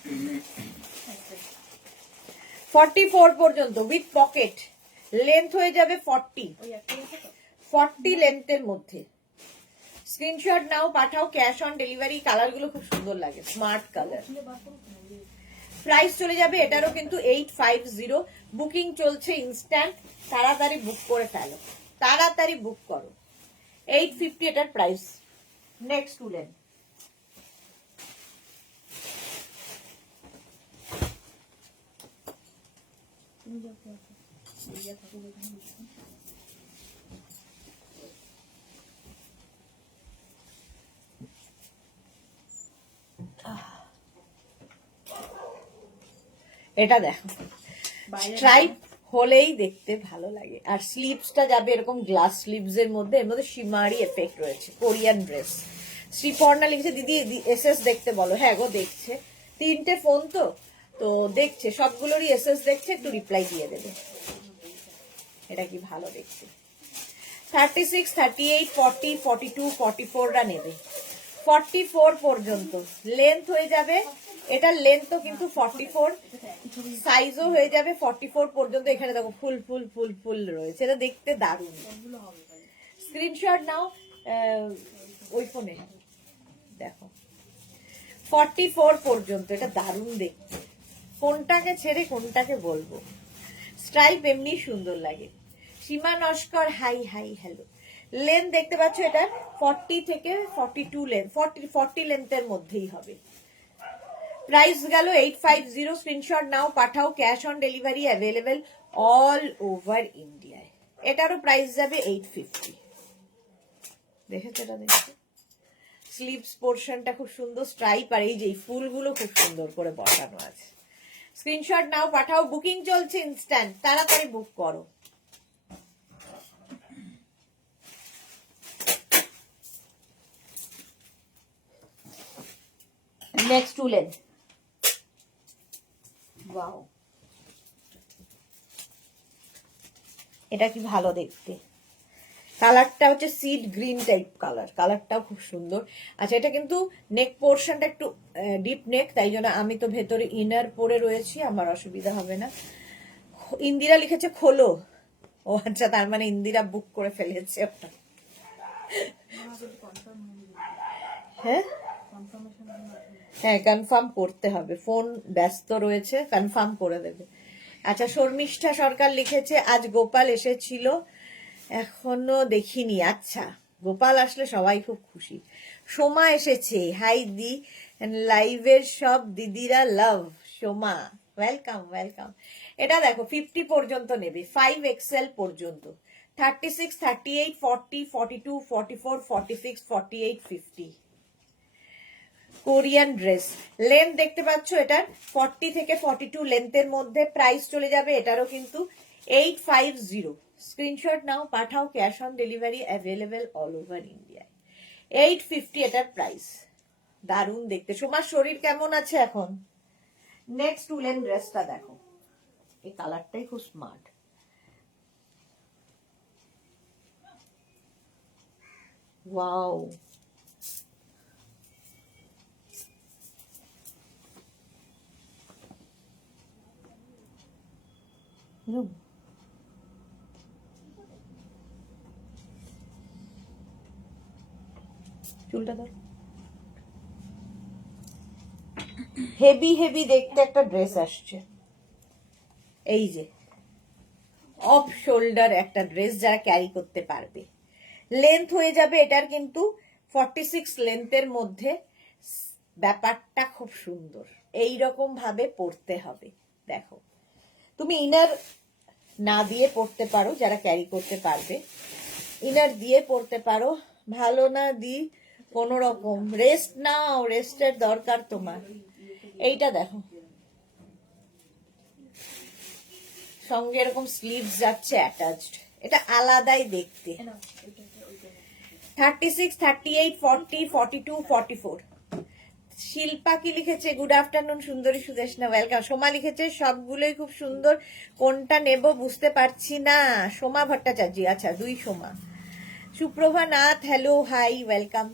44 পর্যন্ত উইথ পকেট, লেন্থ হয়ে যাবে 40 লেন্থের মধ্যে। স্ক্রিনশট নাও, পাঠাও, ক্যাশ অন ডেলিভারি। কালারগুলো খুব সুন্দর লাগে, স্মার্ট কালার। প্রাইস চলে যাবে এটারও কিন্তু 850। বুকিং চলছে ইনস্ট্যান্ট, তাড়াতাড়ি বুক করে ফেলো, তাড়াতাড়ি বুক করো। 850 এটার প্রাইস। নেক্সট উলেন, এটা দেখো, স্ট্রাইপ হলেই দেখতে ভালো লাগে, আর স্লিভসটা যাবে এরকম গ্লাস স্লিভস এর মধ্যে। এর মধ্যে শিমারি এফেক্ট রয়েছে, কোরিয়ান ড্রেস। শ্রীপর্ণা লিখেছে দিদি এসএস দেখতে বলো। হ্যাঁ গো দেখছে, 3টে ফোন তো তো দেখছে, সবগুলোরই এসএস দেখছে, একটু রিপ্লাই দিয়ে দেবে। এটা কি ভালো দেখতে। 36, 38, 40, 42, 44রা নেবে। 44 পর্যন্ত লেন্থ হয়ে যাবে, এটার লেন্থও কিন্তু 44, সাইজও হয়ে যাবে 44 পর্যন্ত। এখানে দেখো ফুল ফুল ফুল ফুল রয়েছে, এটা দেখতে দারুণ। স্ক্রিনশট নাও, ওই ফোনে দেখো 44 পর্যন্ত, এটা দারুণ দেখতে। কোনটাকে ছেড়ে কোনটাকে বলবো, স্ট্রাইপ এমনি সুন্দর লাগে। Seema Naskar hi hi hello. Length দেখতে পাচ্ছ, এটা 40 থেকে 42 লেন্থ, 40 লেন্থের মধ্যেই হবে। প্রাইস গেল 850। স্ক্রিনশট নাও, পাঠাও, cash on delivery available all over ইন্ডিয়ায়। এটারও প্রাইস যাবে 850। দেখেছো এটা, দেখেছো। স্লিভস পোর্শনটা খুব সুন্দর স্ট্রাইপ, আর এই যে ফুলগুলো খুব সুন্দর করে বসানো আছে। স্ক্রিনশট নাও, পাঠাও, বুকিং চলছে ইনস্ট্যান্ট, তাড়াতাড়ি বুক করো। নেক্সট উলেন, ওয়াও এটা কি ভালো দেখতে, কালারটা হচ্ছে সিড গ্রিন টাইপ কালার, কালারটাও খুব সুন্দর। আচ্ছা এটা কিন্তু নেক পোর্শনটা একটু ডিপ নেক, তাই জন্য আমি তো ভেতরে ইনার পরে রয়েছি, আমার অসুবিধা হবে না। ইন্দিরা লিখেছে খোলো, ও আচ্ছা তার মানে ইন্দিরা বুক করে ফেলেছে ওটা। হ্যাঁ হ্যাঁ কনফার্ম করতে হবে, ফোন ব্যস্ত রয়েছে, কনফার্ম করে দেবে। আচ্ছা শর্মিষ্ঠা সরকার লিখেছে আজ গোপাল এসেছিল, এখনো দেখিনি। আচ্ছা গোপাল আসলে সবাই খুব খুশি। সোমা এসেছে, হাই দি, লাইভের সব দিদিরা লাভ। Soma welcome welcome. এটা দেখো 50 পর্যন্ত নেবে, 5XL পর্যন্ত, 36, 38, 40, 42, 44, 46, 48, 50। কোরিয়ান ড্রেস, লেন্থ দেখতে পাচ্ছ এটার 40 থেকে 42 লেন্থের মধ্যে, প্রাইস চলে যাবে এটারও কিন্তু 850। স্ক্রিনশট নাও, পাঠাও, cash on delivery available all over India. 850 এটার প্রাইস, দারুণ দেখতে। তোমার শরীর কেমন আছে এখন? নেক্সট উলেন ড্রেসটা দেখো, এই কালারটাই খুব স্মার্ট, ওয়াও চুলটা ধর, হেভি হেভি দেখতে একটা ড্রেস আসছে, এই যে অফ শোল্ডার একটা ড্রেস, যারা ক্যারি করতে পারবে। লেন্থ হয়ে যাবে এটার কিন্তু 46 লেন্থের মধ্যে, ব্যাপারটা খুব সুন্দর, এই রকম ভাবে পরতে হবে। দেখো তুমি ইনার না দিয়ে পরতে পারো, যারা ক্যারি করতে পারবে ইনার দিয়ে পরতে পারো, ভালো না দি কোন রকম রেস্ট নাও, রেস্টের দরকার তোমার। এইটা দেখো সঙ্গে এরকম স্লিভস যাচ্ছে অ্যাটাচড, এটা আলাদাই দেখতে। 36, 38, 40, 42, 44। শিল্পা কি লিখেছে? গুড আফটারনুন সুন্দরী সুদেশনা, ওয়েলকাম। সোমা লিখেছে সবগুলোই খুব সুন্দর, কোনটা নেব বুঝতে পারছি না। সোমা ভট্টাচার্য, আচ্ছা দুই Soma. Suprabha Nath, hello hi welcome.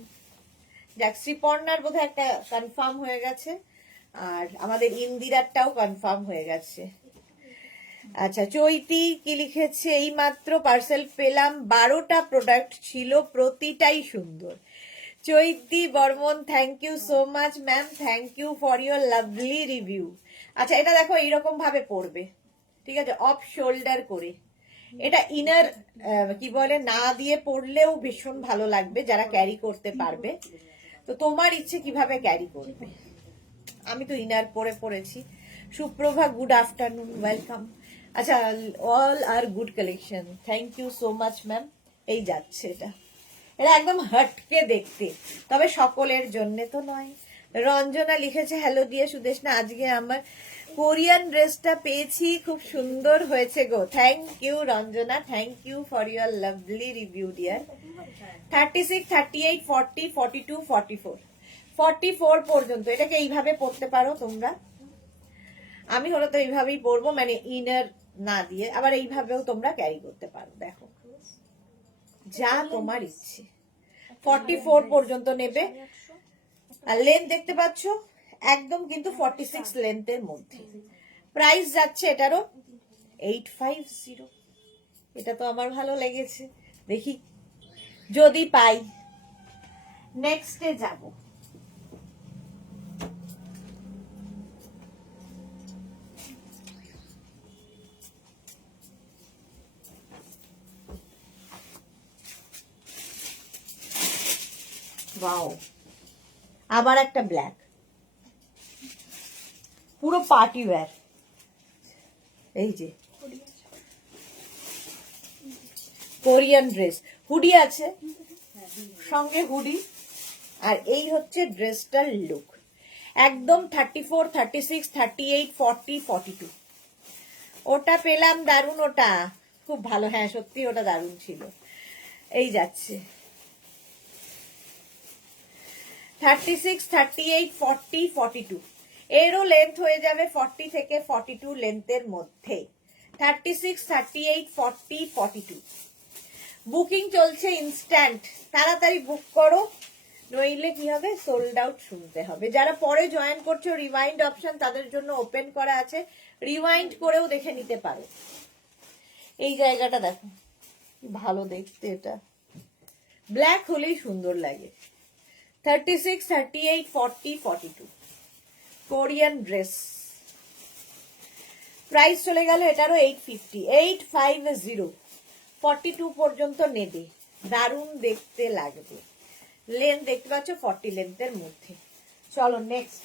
যাক শ্রীপর্ণার বোধহয় একটা কনফার্ম হয়ে গেছে, আর আমাদের ইন্দিরারটাও কনফার্ম হয়ে গেছে। আচ্ছা চৈতি কি লিখেছে? এই মাত্র পার্সেল পেলাম, 12টা প্রোডাক্ট ছিল, প্রতিটাই সুন্দর। Chaiti Barman, thank you so much ma'am, thank you for your lovely review. আচ্ছা এটা দেখো এইরকম ভাবে পড়বে, ঠিক আছে, অফ শোল্ডার করে। এটা ইনার কি বলে না দিয়ে পড়লেও ভীষণ ভালো লাগবে, যারা ক্যারি করতে পারবে। তো তোমার ইচ্ছে কিভাবে ক্যারি করবে, আমি তো ইনার পরে পড়েছি। Suprabha good afternoon, welcome. আচ্ছা all are good collection, thank you so much ma'am. এই যাচ্ছে এটা, এটা একদম হটকে দেখতে, তবে সকলের জন্য তো নয়। রঞ্জনা লিখেছে হ্যালো দিয়ে সুদেশনা, আজকে আমার কোরিয়ান ড্রেসটা পেয়েছি, খুব সুন্দর হয়েছে গো। Thank you Ranjana, thank you for your lovely review dear. 36, 38, 40, 42, 44, 44 পর্যন্ত এটাকে এইভাবে পরতে পারো তোমরা। আমি হলো তো এইভাবেই পরবো, মানে ইনার না দিয়ে, আবার এইভাবেও তোমরা ক্যারি করতে পারো। দেখো যা তোমার ইচ্ছে, 44 পর্যন্ত নেবে। আর লেন্থ দেখতে পাচ্ছ একদম কিন্তু 46 লেন্থের মধ্যে, প্রাইস যাচ্ছে এটারও 850। এটা তো আমার ভালো লেগেছে, দেখি যদি পাই। নেক্সটে যাব, ওয়াও আবার একটা ব্ল্যাক, পুরো পার্টি ওয়্যার। এই যে কোরিয়ান ড্রেস, হুডি আছে সঙ্গে, হুডি আর এই হচ্ছে ড্রেসটার লুক, একদম 34, 36, 38, 40, 42। ওটা পেলাম দারুন, ওটা খুব ভালো, হ্যাঁ সত্যি ওটা দারুন ছিল। এই যাচ্ছে 36, 38, 40, 42। এরও লেন্থ হয়ে যাবে 40 থেকে 42 লেন্থের মধ্যে। 36, 38, 40, 42। বুকিং চলছে ইনস্ট্যান্ট, তাড়াতাড়ি বুক করো, নইলে কি হবে, সোল্ড আউট শুনতে হবে। যারা পরে জয়েন করছো, রিওয়াইন্ড অপশন তাদের জন্য ওপেন করা আছে, রিওয়াইন্ড করেও দেখে নিতে পারো। এই জায়গাটা দেখো ভালো দেখতে, এটা ব্ল্যাক হলেই সুন্দর লাগে। 36, 38, 40, 42 কোরিয়ান ড্রেস। প্রাইস চলে গেল এটারও 850, 850। 42 পর্যন্ত নেবে, দারুণ দেখতে লাগবে। লেন্থ দেখতে পাচ্ছ 40 লেন্থের মধ্যে। চলো নেক্সট।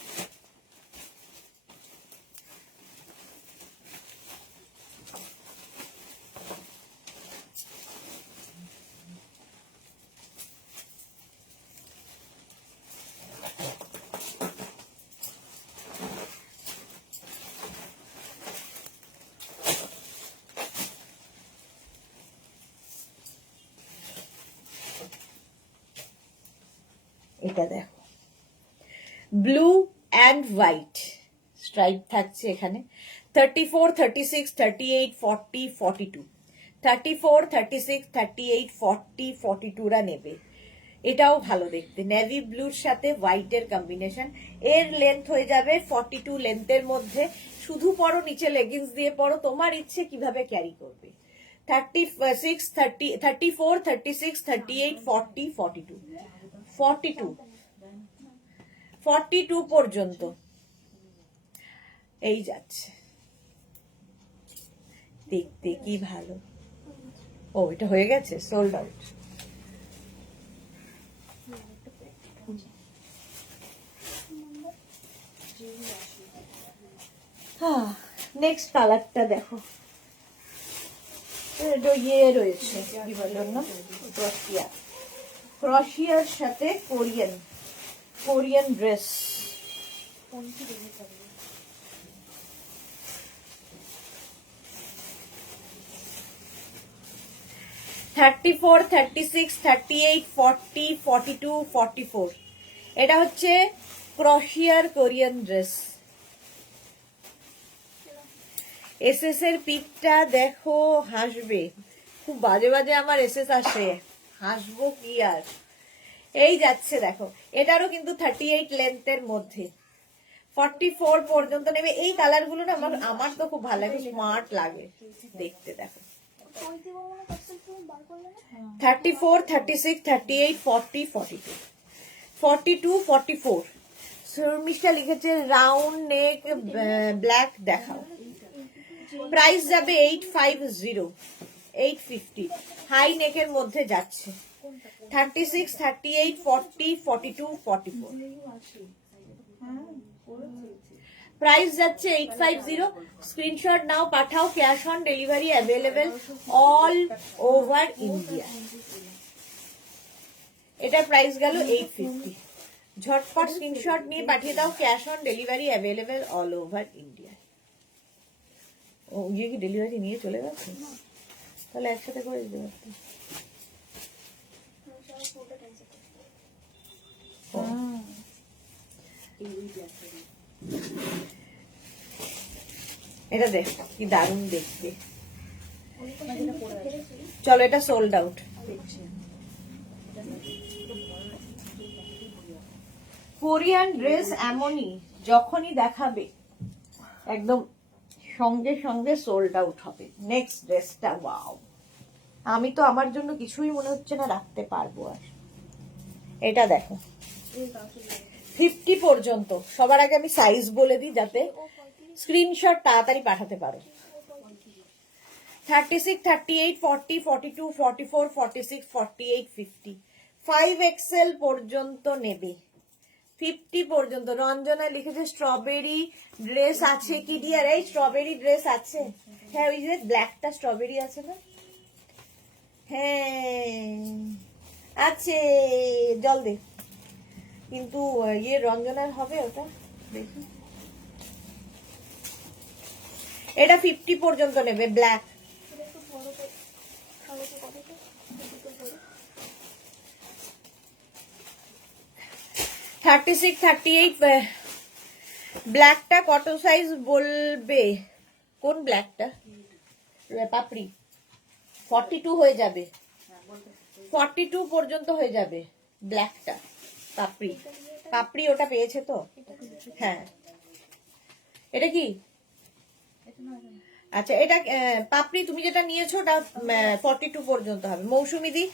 এটা দেখো ব্লু অ্যান্ড হোয়াইট স্ট্রাইপ থাকছে এখানে। 34, 36, 38, 40, 42। 34, 36, 38, 40, 42 রা নেবে। এটাও ভালো দেখতে, নেভি ব্লুর সাথে হোয়াইটের কম্বিনেশন। এর লেন্থ হয়ে যাবে 42 লেন্থের মধ্যে। শুধু পরো, নিচে লেগিংস দিয়ে পরো, তোমার ইচ্ছে কিভাবে ক্যারি করবে। 36, 30, 34, 36, 38, 40, 42। 42, 42 পর্যন্ত এই যাচ্ছে, দেখতে কি ভালো। ও এটা হয়ে গেছে, সোল্ড আউট। নেক্সট কালারটা দেখো, ইয়ে রয়েছে কি বললাম না, ক্রশিয়া, ক্রশিয়ার সাথে কোরিয়ান ড্রেস। $34, 36, 38, 40, 42, 44। এটা হচ্ছে ক্রশিয়ার কোরিয়ান ড্রেস। এসএস এর পিকটা দেখো, হাসবে। খুব বাজে বাজে আমার এসএস আসে, হাসবো কি আর। এই যাচ্ছে দেখো, এটারও কিন্তু 38 লেন্থের মধ্যে। 44 পর্যন্ত নেবে। এই কালার গুলো না আমার তো খুব ভালো লাগে, স্মার্ট লাগে দেখতে। দেখো 34, 36, 38, 40, 42, 42, 44। শর্মিষ্ঠা লিখেছে রাউন্ড নেক ব্ল্যাক দেখাও। প্রাইস যাবে 850, 850। হাই নেকের মধ্যে যাচ্ছে। 36, 38, 40, 42, 44। প্রাইস যাচ্ছে 850। স্ক্রিনশট নাও, পাঠাও। Cash on delivery available all over India. এটার প্রাইস গেল 850। ঝটপট স্ক্রিনশট নিয়ে পাঠিয়ে দাও, cash on delivery available all over India. ও গিয়ে কি ডেলিভারি নিয়ে চলে গেছে? তাহলে একসাথে করে দিতে পারতাম। এটা দেখ কি দারুণ দেখতে। চলো এটা সোল্ড আউট। কোরিয়ান ড্রেস এমনই, যখনই দেখাবে একদম সঙ্গে সঙ্গে সোল্ড আউট হবে। নেক্সট ড্রেসটা ওয়াও, আমি তো আমার জন্য কিছুই মনে হচ্ছে না রাখতে পারবো আর। এটা দেখো 50 পর্যন্ত। সবার আগে আমি সাইজ বলে দিই যাতে স্ক্রিনশট তাড়াতাড়ি পাঠাতে পারো। 36, 38, 40, 42, 44, 46, 48, 50। 5XL পর্যন্ত নেবে। 50 পর্যন্ত। রঞ্জনা লিখেছে স্ট্রবেরি ড্রেস আছে কি ডিয়ার? এই স্ট্রবেরি ড্রেস আছে, হ্যাঁ ওই যে ব্ল্যাকটা স্ট্রবেরি আছে না, হ্যাঁ আছে, জল দে। কিন্তু ইয়ে রঞ্জনার হবে ওটা, দেখি। এটা 50 পর্যন্ত নেবে, ব্ল্যাক। 36, 38 ব্ল্যাকটা কত সাইজ বলবে? কোন ব্ল্যাকটা? পাপড়ি 42 হয়ে যাবে, 42 পর্যন্ত হয়ে যাবে ব্ল্যাকটা। পাপড়ি পাপড়ি ওটা পেয়েছে তো? হ্যাঁ, এটা কি? আচ্ছা, এটা পাপড়ি তুমি যেটা নিয়েছো ওটা 42 পর্যন্ত হবে। মৌসুমি দি,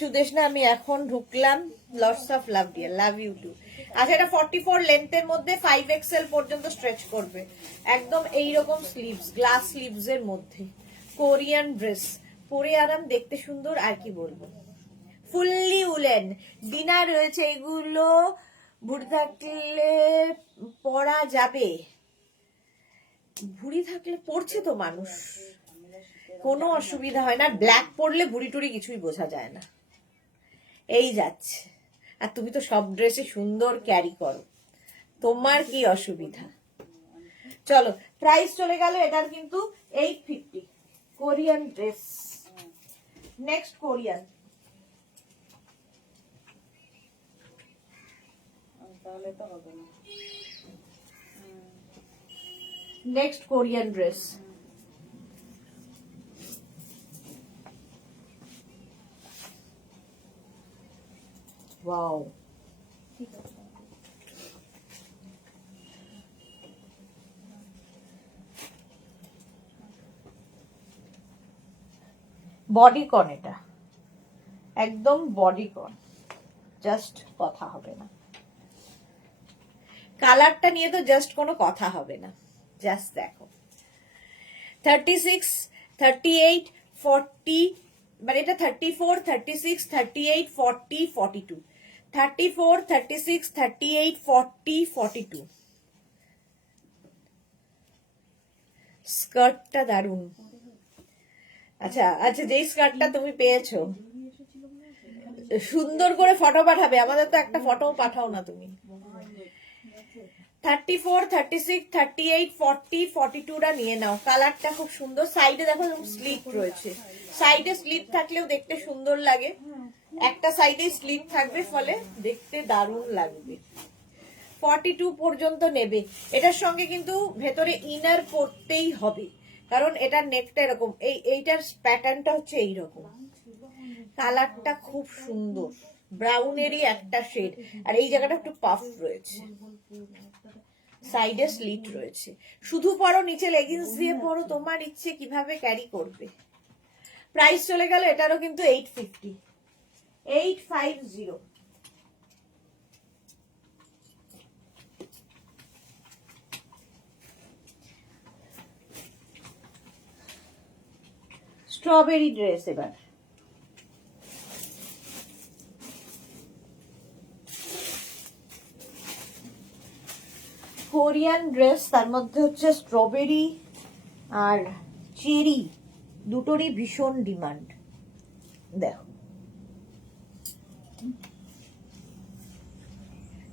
সুদেশনা, আমি এখন ঢুকলাম। Lots of love dear, love you too. আচ্ছা, এটা 44 লেন্থের মধ্যে 5XL পর্যন্ত স্ট্রেচ করবে, একদম এইরকম স্লিভস, গ্লাস স্লিভস এর মধ্যে, কোরিয়ান ড্রেস, পরে আরাম, দেখতে সুন্দর, আর কি বলবো। ফুললি উলেন ডিনার রয়েছে, এগুলো ভুড়ি থাকলে পরা যাবে। ভুড়ি থাকলে পড়ছে তো মানুষ, কোনো অসুবিধা হয় না। ব্ল্যাক পরলে ভুড়ি টুড়ি কিছুই বোঝা যায় না, এই যাচ্ছে। আর তুমি তো সব ড্রেসে সুন্দর ক্যারি করো, তোমার কি অসুবিধা? চলো, প্রাইস চলে গেল এটার কিন্তু 850। কোরিয়ান ড্রেস, নেক্সট কোরিয়ান, তাহলে তো হবে না। Next Korean dress, wow, bodycon, এটা একদম বডিকন, জাস্ট কথা হবে না। কালারটা নিয়ে তো জাস্ট কোনো কথা হবে না, জাস্ট দেখো। 36, 38, 40, মানে এটা 34, 36, 38, 40, 42, 34, 36, 38, 40, 42। স্কার্টটা দারুন। আচ্ছা আচ্ছা, যেই স্কার্টটা তুমি পেয়েছো, সুন্দর করে ফটো পাঠাবে, আমাদের তো একটা ফটো পাঠাও না তুমি। 34, 36, 38, 40, 42টা নিয়ে নাও। কালারটা খুব সুন্দর, সাইডে দেখো স্লিট রয়েছে, সাইডে স্লিট থাকলেও দেখতে সুন্দর লাগে, একটা সাইডে স্লিট থাকবে, ফলে দেখতে দারুণ লাগবে। 42 পর্যন্ত নেবে। এটার সঙ্গে কিন্তু ভেতরে ইনার পরতেই হবে, কারণ এটার নেকটা এরকম, এইটার প্যাটার্নটা হচ্ছে এইরকম। কালারটা খুব সুন্দর, ব্রাউনেরই একটা শেড, আর এই জায়গাটা একটু পাফ রয়েছে, সাইডে স্লিট রয়েছে। শুধু পরো, নিচে লেগিংস দিয়ে পরো, তোমার ইচ্ছে কিভাবে ক্যারি করবে। প্রাইস চলে গেল এটারও কিন্তু 850, 850। স্ট্রবেরি ড্রেস, এবার কোরিয়ান ড্রেস, তার মধ্যে হচ্ছে স্ট্রবেরি আর চেরি, দুটোরই ভীষণ ডিমান্ড। দেখো,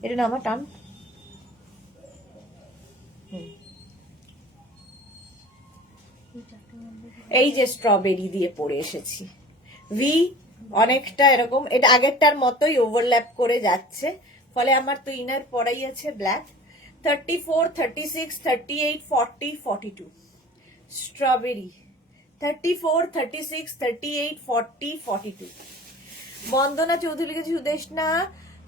এটা না আমার টান, এই যে স্ট্রবেরি দিয়ে পরে এসেছি, ভি অনেকটা এরকম, এটা আগেরটার মতোই ওভারল্যাপ করে যাচ্ছে, ফলে আমার তো ইনার পরাই আছে ব্ল্যাক। 34, 36, 38, 40, 42 স্ট্রবেরি, 34, 36, 38, 40, 42। বন্দনা চৌধুরী লিখেছে, সুদেশনা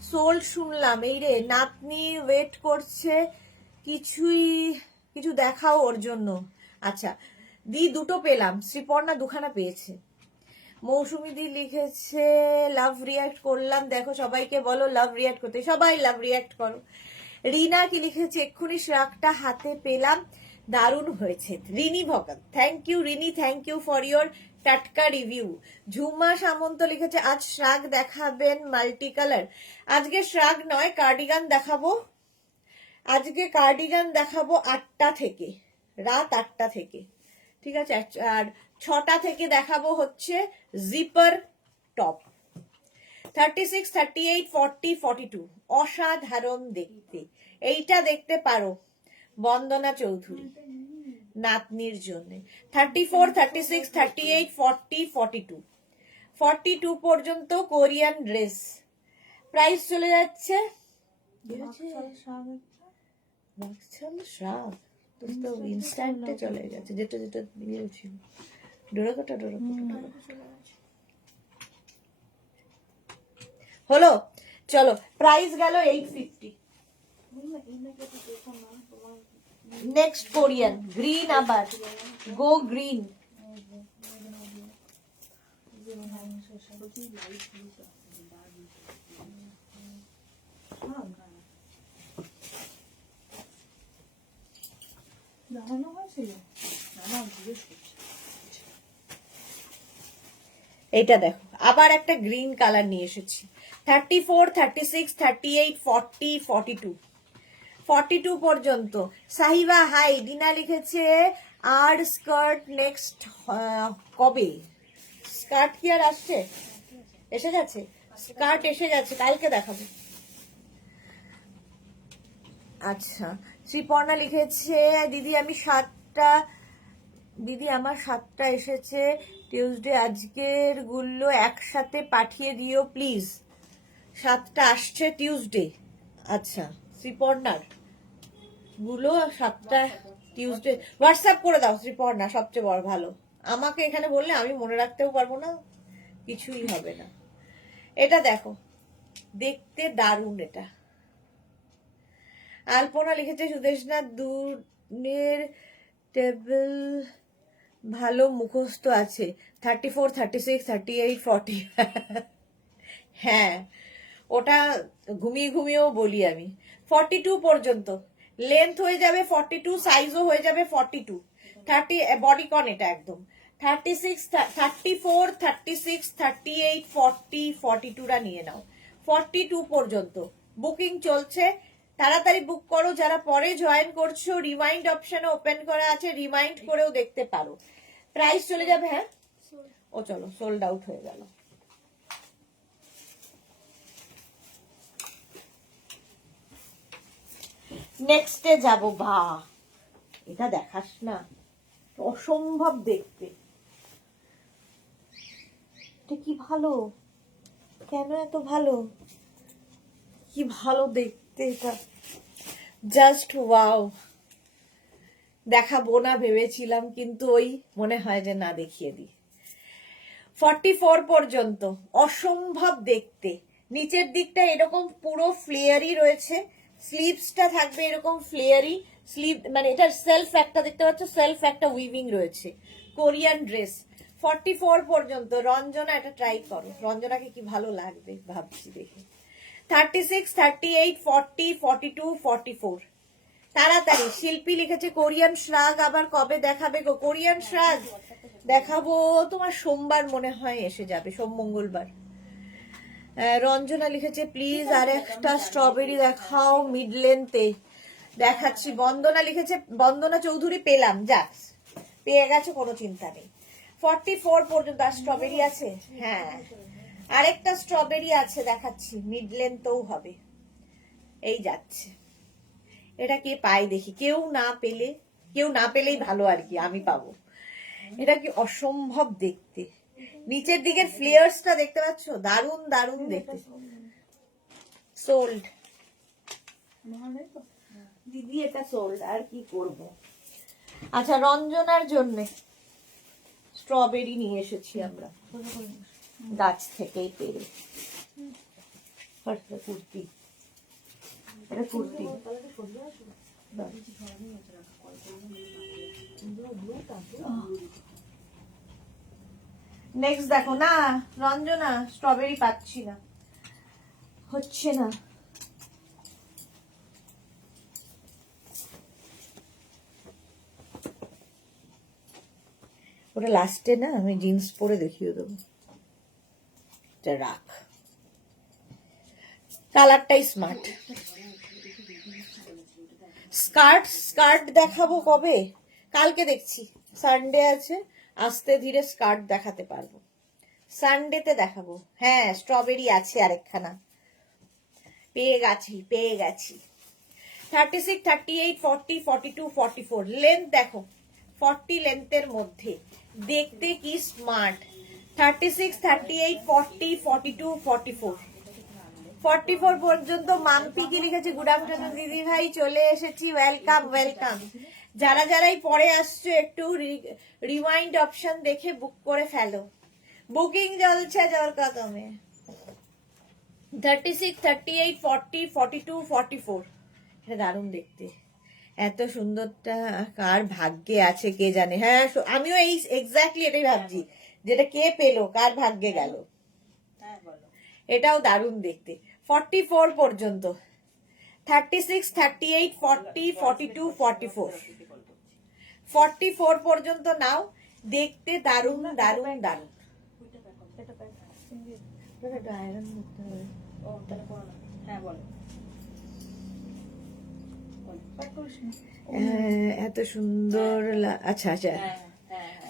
সোল্ড শুনলাম, এই রে নাতনি ওয়েট করছে, কিছু দেখাও ওর জন্য। আচ্ছা দি, দুটো পেলাম, শ্রীপর্ণা দুখানা পেয়েছে। মৌসুমি দি লিখেছে লাভ রিয়াক্ট করলাম, দেখো সবাইকে বলো লাভ রিয়াক্ট করতে, সবাই লাভ রিয়াক্ট করো। রিনা কি লিখেছে, এক্ষুনি শাকটা হাতে পেলাম, দারুণ হয়েছে। Rini Bhagat, thank you Rini, thank you for your টাটকা রিভিউ। ঝুমা সামন্ত লিখেছে, আজ শাক দেখাবেন মাল্টি কালার। আজকে শাক নয়, কার্ডিগান দেখাবো। আজকে কার্ডিগান দেখাবো 8টা থেকে, রাত 8টা থেকে, ঠিক আছে। আর 6টা থেকে দেখাবো হচ্ছে জিপার টপ। 36, 38, 40, 42 অসাধারণ দেখতে। এইটা দেখতে পারো বন্দনা চৌধুরী নাতনির জন্য। 34, 36, 38, 40, 42 42 পর্যন্ত কোরিয়ান ড্রেস। প্রাইস চলে যাচ্ছে ইনস্ট্যান্টে চলে গেছে, যেটা যেটা দিয়েছি ডোরাকোটা হলো। চলো প্রাইস গেল 850। নেক্সট কোরিয়ান গ্রিন, আবার গো গ্রিন। এইটা দেখো আবার একটা গ্রিন কালার নিয়ে এসেছি। 34, 36, 38, 40, 42 42 পর্যন্ত। সাহিবা হাই, ডিনা লিখেছে আর স্কার্ট নেক্সট কবে? স্কার্ট কি আর আসছে? এসে গেছে স্কার্ট, এসে গেছে, কালকে দেখাবো। আচ্ছা, শ্রীপর্ণা লিখেছে দিদি আমার 7টা এসেছে টিউসডে, আজকের গুলো একসাথে পাঠিয়ে দিও প্লিজ। 7টা আসছে টিউসডে। আচ্ছা, শ্রীপর্ণার গুলো 7টা টিউসডে হোয়াটসঅ্যাপ করে দাও শ্রীপর্ণা, সবচেয়ে বড় ভালো। আমাকে এখানে বললে আমি মনে রাখতেও পারবো না, কিছুই হবে না। এটা দেখো দেখতে দারুণ। এটা আলপনা লিখেছে সুদেশনা দুনের টেবিল ভালো মুখস্থ আছে। 34, 36, 38, 40 হ্যাঁ, ওটা ঘুমিয়ে ঘুমিয়েও বলি আমি। 42 পর্যন্ত লেন্থ হয়ে যাবে 42, সাইজও হয়ে যাবে 42। 30 বডিকন এটা একদম। 36, 34, 36, 38, 40, 42টা নিয়ে নাও। 42 পর্যন্ত বুকিং চলছে, তাড়াতাড়ি বুক করো। যারা পরে জয়েন করছো রিমাইন্ড অপশনে ওপেন করা আছে, রিমাইন্ড করেও দেখতে পারো। প্রাইস চলে যাবে। হ্যাঁ, ও চলো সোল্ড আউট হয়ে গেল। নেক্সটে যাব। বা এটা দেখাস না, অসম্ভব দেখতে। এটা কি ভালো, কেন এত ভালো, কি ভালো দেখতে এটা, জাস্ট ওয়াও। দেখাবো না ভেবেছিলাম, কিন্তু ওই মনে হয় যে না দেখিয়ে দিই। 44 পর্যন্ত অসম্ভব দেখতে। নিচের দিকটা এরকম পুরো ফ্লেয়ারি রয়েছে, স্লিভসটা থাকবে এরকম ফ্লেয়ারি স্লিভ, মানে এটার সেলফ একটা দেখতে পাচ্ছ, সেলফ একটা উইভিং রয়েছে। কোরিয়ান ড্রেস 44 পর্যন্ত। রঞ্জনা এটা ট্রাই করো, রঞ্জনাকে কি ভালো লাগবে ভাবছি দেখে। 36, 38, 40, 42, 44 তাড়াতাড়ি। শিল্পী লিখেছে কোরিয়ান শ্রাগ আবার কবে দেখাবে গো? কোরিয়ান শ্রাগ দেখাবো তোমার সোমবার মনে হয় এসে যাবে, সোম মঙ্গলবার। রঞ্জনা লিখেছে প্লিজ আর একটা স্ট্রবেরি দেখাও মিড লেন্থে। দেখাচ্ছি। বন্দনা লিখেছে, বন্দনা চৌধুরী পেলাম, যাক পেয়ে গেছে, কোনো চিন্তা নেই। 44 পর্যন্ত। আর স্ট্রবেরি আছে? হ্যাঁ, আরেকটা স্ট্রবেরি আছে, দেখাচ্ছি, মিড লেন্থও হবে। এই যাচ্ছে। এটা কে পাই দেখি, কেউ না পেলেই ভালো আর কি, আমি পাবো। এটা কি অসম্ভব দেখতে। নিচের দিকের ফ্লেয়ার্সটা দেখতে পাচ্ছ, দারুন দারুন দেখতে। সোল্ড দিদি, এটা সোল্ড, আর কি করব। আচ্ছা, রঞ্জনার জন্য স্ট্রবেরি নিয়ে এসেছি আমরা গাছ থেকেই পেরে। কুর্তি, এটা কুর্তি। নেক্সট দেখো। না রঞ্জনা, স্ট্রবেরি পাচ্ছি না, হচ্ছে না। ওটা লাস্টে না, আমি জিন্স পরে দেখিয়ে দেবো। রাখ, কালারটাই স্মার্ট। স্কার্ট দেখাবো কবে? কালকে দেখছি, সানডে আছে, আস্তে ধীরে স্কার্ট দেখাতে পারবো। সানডেতে দেখাবো। হ্যাঁ স্ট্রবেরি আছে আরেকখানা, পেয়ে গেছি। 36, 38, 40, 42, 44 লেন্থ দেখো, 40 লেন্থের মধ্যে দেখতে কি স্মার্ট। 36, 38, 40, 42, 44 44 পর্যন্ত। মাম্পি কি লিখেছে, গুড আফটারনুন দিদি ভাই, চলে এসেছি, ওয়েলকাম ওয়েলকাম। যারাই পরে আসছো একটু রিমাইন্ড অপশন দেখে বুক করে ফেলো, বুকিং চলছে জোর কদমে। 36, 38, 40, 42, 44 এটা দারুণ দেখতে। এত সুন্দরটা কার ভাগ্যে আছে কে জানে। হ্যাঁ আমিও এই এক্স্যাক্টলি এটাই ভাবছি, যেটা কে পেলো, কার ভাগ্যে গেল। এটাও দারুণ দেখতে। 44 পর্যন্ত, 36, 38, 40, 42, 44 44 পর্যন্ত নাও, দেখতে দারুণ দারুণ দারুণ। এত সুন্দর আচ্ছা আচ্ছা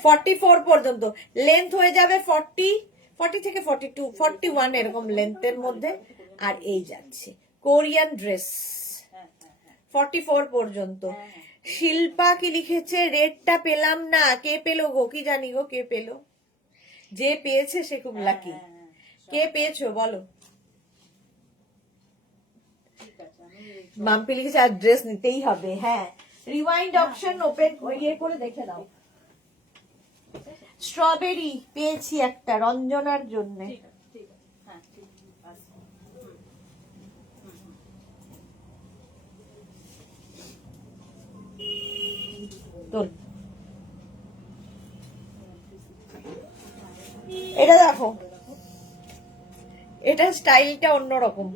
44 পর্যন্ত লেন্থ হয়ে যাবে 40 থেকে 42, 41 এরকম লেন্থের মধ্যে। আর এই যাচ্ছে কোরিয়ান ড্রেস 44 পর্যন্ত। শিল্পা কি লিখেছে, রেডটা পেলাম না, কে পেলো গো, কি জানি গো কে পেলো, যে পেয়েছে সে খুব লাকি। কে পেয়েছো বলো। মাম্পি লিখেছে আর ড্রেস নিতেই হবে। হ্যাঁ রিওয়াইন্ড অপশন ওপেন ইয়ে করে দেখে নাও। স্ট্রবেরি পেয়েছি একটা রঞ্জনার জন্য। এটা দেখো, এটা স্টাইলটা অন্যরকম,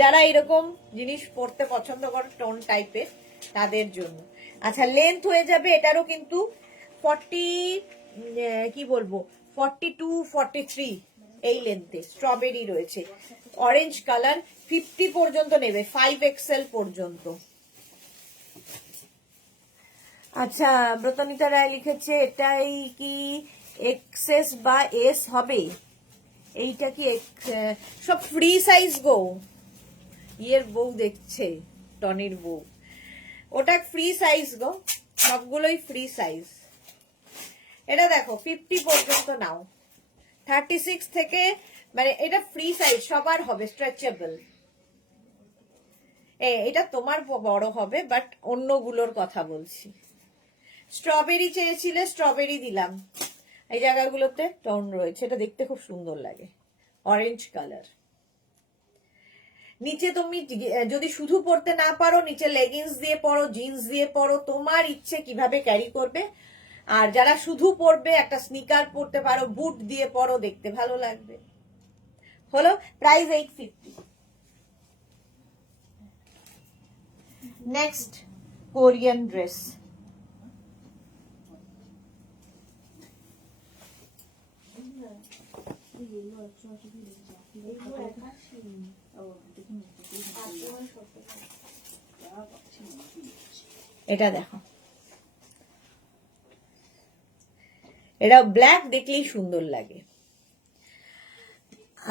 যারা এরকম জিনিস পরতে পছন্দ করে টোন টাইপের তাদের জন্য। আচ্ছা লেন্থ হয়ে যাবে এটারও কিন্তু 40 কি বলবো 42, 43 এই লেন্থে স্ট্রবেরি রয়েছে, অরেঞ্জ কালার। 50 পর্যন্ত নেবে, 5XL পর্যন্ত। আচ্ছা ব্রতনিতা রায় লিখেছে এটাই কি এক্সএস বা এস হবে, এইটা কি সব ফ্রি সাইজ গো। ইয়ের বউ দেখছে, টনির বউ, ওটা ফ্রি সাইজ গো, সবগুলোই ফ্রি সাইজ। এটা দেখো 50 পর্যন্ত নাও, 36 থেকে, মানে এটা ফ্রি সাইজ সবার হবে, স্ট্রেচেবল। এটা তোমার বড় হবে, বাট অন্যগুলোর কথা বলছি। স্ট্রবেরি চেয়েছিলে, স্ট্রবেরি দিলাম। এই জায়গাগুলোতে টোন রয়েছে, এটা দেখতে খুব সুন্দর লাগে, অরেঞ্জ কালার। নিচে তুমি যদি শুধু পরতে না পারো, নিচে লেগিংস দিয়ে পরো, জিন্স দিয়ে পরো, তোমার ইচ্ছে কিভাবে ক্যারি করবে। আর যারা শুধু পরবে, একটা স্নিকার পরতে পারো, বুট দিয়ে পরো, দেখতে ভালো লাগবে। হলো প্রাইস 850। Next Korean dress. এটা দেখো, এটা ব্ল্যাক দেখলেই সুন্দর লাগে।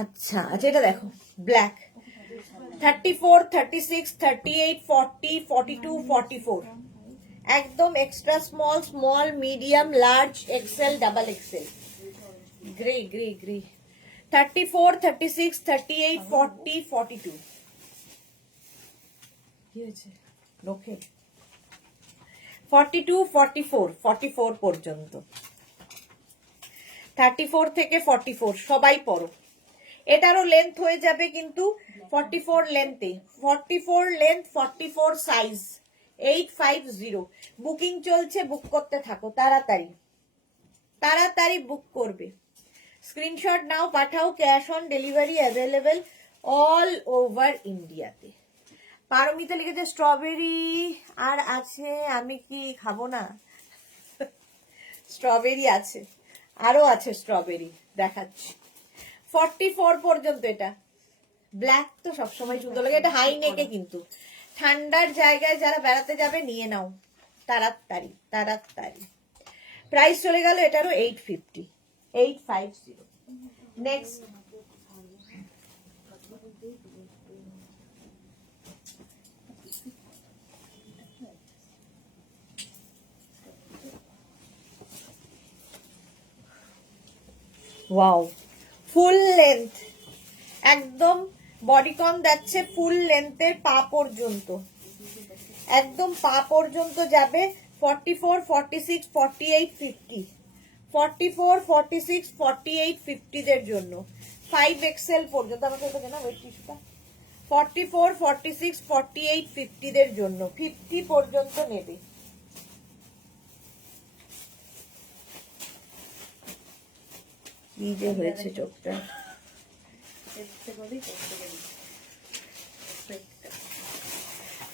আচ্ছা আচ্ছা এটা দেখো ব্ল্যাক, 34, 36, 38, 40, 42, 44 একদম extra small, small, medium, large, XL, double XL. Grey grey grey 34, 36, 38, 40, 42 কি হয়েছে লোকে 42, 44, 44 পর্যন্ত। 34 থেকে 44 সবাই পরো। এটারও লেন্থ হয়ে যাবে কিন্তু 44 লেন্থে, 44 লেন্থ, 44 সাইজ, 850। বুকিং চলছে, বুক করতে থাকো, তাড়াতাড়ি তাড়াতাড়ি বুক করবে। স্ক্রিনশট নাও, পাঠাও, cash on delivery available all over ইন্ডিয়াতে। পারমিতা লিখেছে স্ট্রবেরি আর আছে, আমি কি খাবো না? স্ট্রবেরি আছে, আরো আছে স্ট্রবেরি, দেখাচ্ছি। 44 পর্যন্ত। এটা ব্ল্যাক তো সবসময় সুন্দর লাগে, এটা হাই নেকে, কিন্তু ঠান্ডার জায়গায় যারা বেড়াতে যাবে নিয়ে নাও তাড়াতাড়ি তাড়াতাড়ি। প্রাইস চলে গেল এটারও 850, 850। নেক্সট ওয়াও, ফুল লেন্থ, একদম বডিকন যাচ্ছে ফুল লেন্থের পা পর্যন্ত, একদম পা পর্যন্ত যাবে। 44, 46, 48, 50, 44, 46, 48, 50 দের জন্য 5XL পর্যন্ত। আমাকে এটা দেনা ওয়েট টিস্যুটা। 44, 46, 48, 50 দের জন্য 50 পর্যন্ত নেবে। কি যে হয়েছে চোখটা।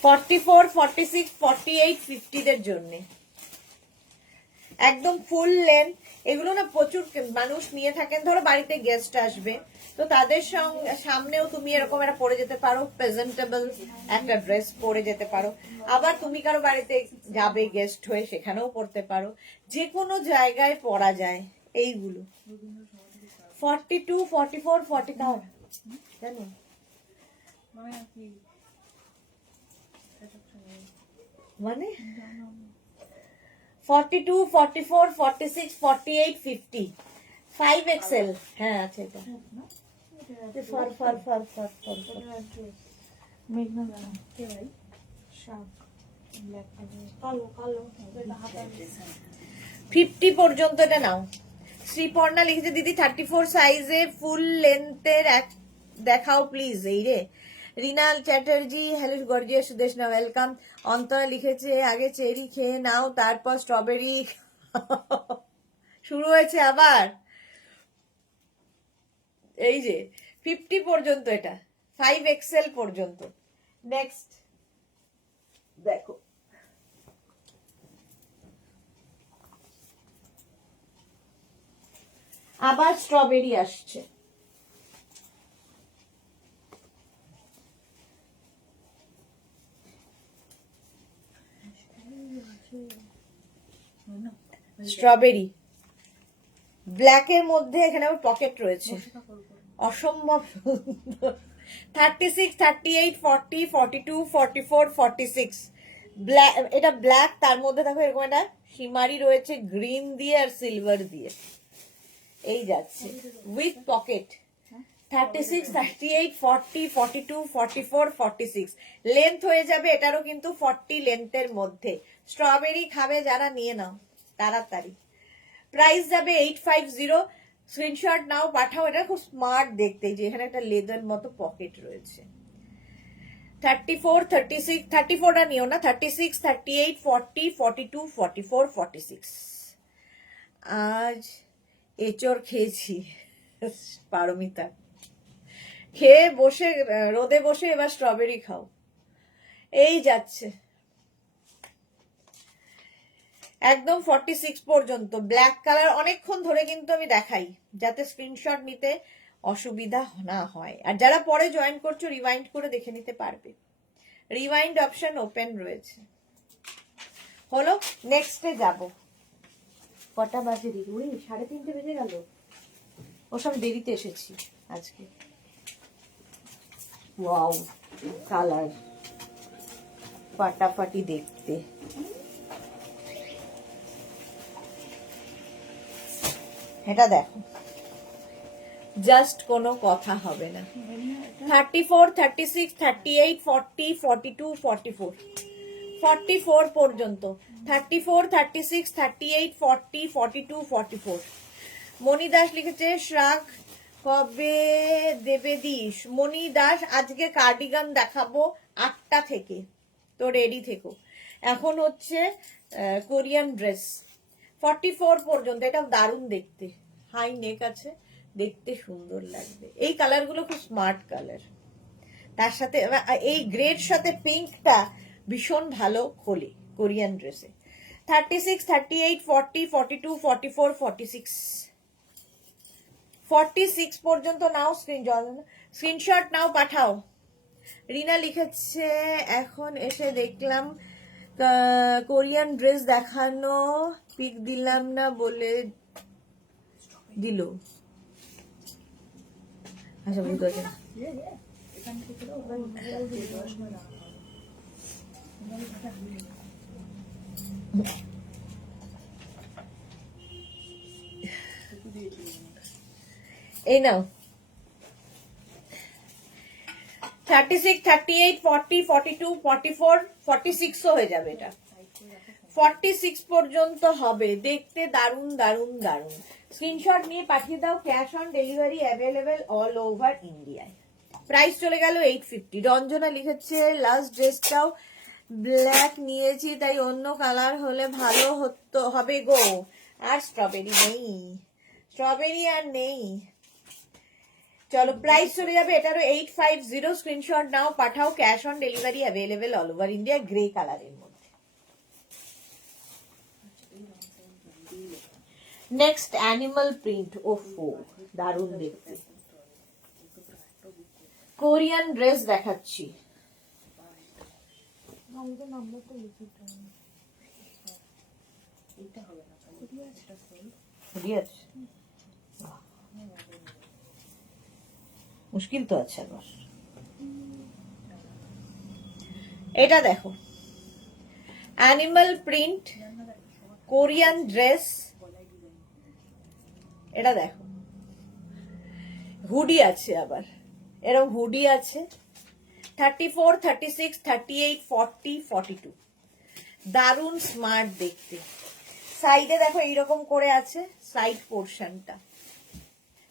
44, 46, 48, 50 দের জন্য একদম ফুল লেন্থ। এগুলো না প্রচুর মানুষ নিয়ে থাকেন, ধরো বাড়িতে গেস্ট আসবে তো তাদের সামনেও তুমি এরকম একটা পরে যেতে পারো, প্রেজেন্টেবল একটা ড্রেস পরে যেতে পারো। আবার তুমি কারো বাড়িতে যাবে গেস্ট হয়ে, সেখানেও পরতে পারো, যে কোনো জায়গায় পরা যায় এইগুলো। 42, 44, 40 তাও জানো মানে 42, 44, 46, 48, 50, 5XL। হ্যাঁ আছে এটা। Far far far far far মেঘনা জানা কে ভাই শাক ব্ল্যাক কালো কালো 50 পর্যন্ত এটা নাও। শ্রীপর্ণা লিখেছে দিদি 34 সাইজে ফুল লেন্থের দেখাও প্লিজ। এই রে renal Chatterjee, hello gorgeous Sudeshna, welcome. Antara লিখেছে আগে চেরি খেয়ে নাও তারপর স্ট্রবেরি। শুরু হয়েছে আবার। এই যে 50 পর্যন্ত, এটা 5XL পর্যন্ত। নেক্সট দেখো, আবার স্ট্রবেরি আসছে। স্ট্রবেরি ব্ল্যাকের মধ্যে এখানে আবার পকেট রয়েছে, অসম্ভব সুন্দর। 36, 38, 40, 42, 44, 46 ব্ল্যাক, এটা ব্ল্যাক, তার মধ্যে দেখো এরকম একটা সীমারি রয়েছে গ্রিন দিয়ে আর সিলভার দিয়ে, এই যাচ্ছে উইথ পকেট। 36, 38, 40, 42, 44, 46 লেন্থ হয়ে যাবে এটারও কিন্তু 40 লেন্থের মধ্যে। স্ট্রবেরি খাবে যারা নিয়ে নাও তাড়াতাড়ি। প্রাইস যাবে 850। স্ক্রিনশট নাও, পাঠাও। এটা খুব স্মার্ট দেখতে, যে এখানে একটা লেদার মতো পকেট রয়েছে। 34, 36, 34টা নিও না, 36, 38, 40, 42, 44, 46। আজ এচোর খেয়েছি পারমিতা, খেয়ে বসে রোদে বসে এবার স্ট্রবেরি খাও, এই যাচ্ছে একদম 46 পর্যন্ত। ব্ল্যাক কালার অনেকক্ষণ ধরে কিন্তু আমি দেখাই যাতে স্ক্রিনশট নিতে অসুবিধা না হয়। আর যারা পরে জয়েন করছো রিওয়াইন্ড করে দেখে নিতে পারবে, রিওয়াইন্ড অপশন ওপেন রয়েছে। হলো, নেক্সটে যাব। কটা বাজে দিদি? ওই 3:30 বেজে গেল। ওসব দেরিতে এসেছি আজকে। ওয়াও কালার ফাটাফাটি দেখতে। এটা দেখো, জাস্ট কোনো কথা হবে না। 34, 36, 38, 40, 42, 44 44 পর্যন্ত। 34, 36, 38, 40, 42, 44। মনি দাস লিখেছে শ্রাগ কবে দেবে দিস? মনি দাস আজকে কার্ডিগান দেখাবো 8টা থেকে, তো রেডি থেকো। এখন হচ্ছে কোরিয়ান ড্রেস। 44 পর্যন্ত, এটা দারুণ দেখতে, হাই নেক আছে, দেখতে সুন্দর লাগবে। এই কালারগুলো খুব স্মার্ট কালার, তার সাথে এই গ্রের সাথে পিঙ্কটা ভীষণ ভালো খোলে কোরিয়ান ড্রেসে। 36, 38, 40, 42, 44, 46 46 পর্যন্ত নাও। স্ক্রিনশট নাও, পাঠাও। রিনা লিখেছে এখন এসে দেখলাম কোরিয়ান ড্রেস দেখানো, পিক দিলাম না বলে দিল। আচ্ছা বুঝতে পারছি না। এই নাও 36, 38, 40, 42, 44, 46 হয়ে যাবে। এটা 46 পর্যন্ত হবে। দেখতে দারুন দারুন দারুন। স্ক্রিনশট নিয়ে পাঠিয়ে দাও। Cash on delivery available all over ইন্ডিয়ায়। প্রাইস চলে গেল 850। রঞ্জনা লিখেছে লাস্ট ড্রেসটাও ব্ল্যাক নিয়েছি, তাই অন্য কালার হলে ভালো হবে গো। আর স্ট্রবেরি নেই, স্ট্রবেরি আর নেই। চলো প্রাইস চলে যাবে এটারও 850। স্ক্রিনশট নাও, পাঠাও। Cash on delivery available all over India. Grey কালারের মধ্যে। Next animal print. ওফো দারুণ দেখতে। কোরিয়ান ড্রেস দেখাচ্ছি। মুশকিল তো আছে আবার। এটা দেখো অ্যানিমাল প্রিন্ট কোরিয়ান ড্রেস। এটা দেখো হুডি আছে, আবার এরকম হুডি আছে। 34, 36, 38, 40, 42। দারুন স্মার্ট দেখতে। সাইডে দেখো এইরকম করে আছে সাইড পোর্শনটা।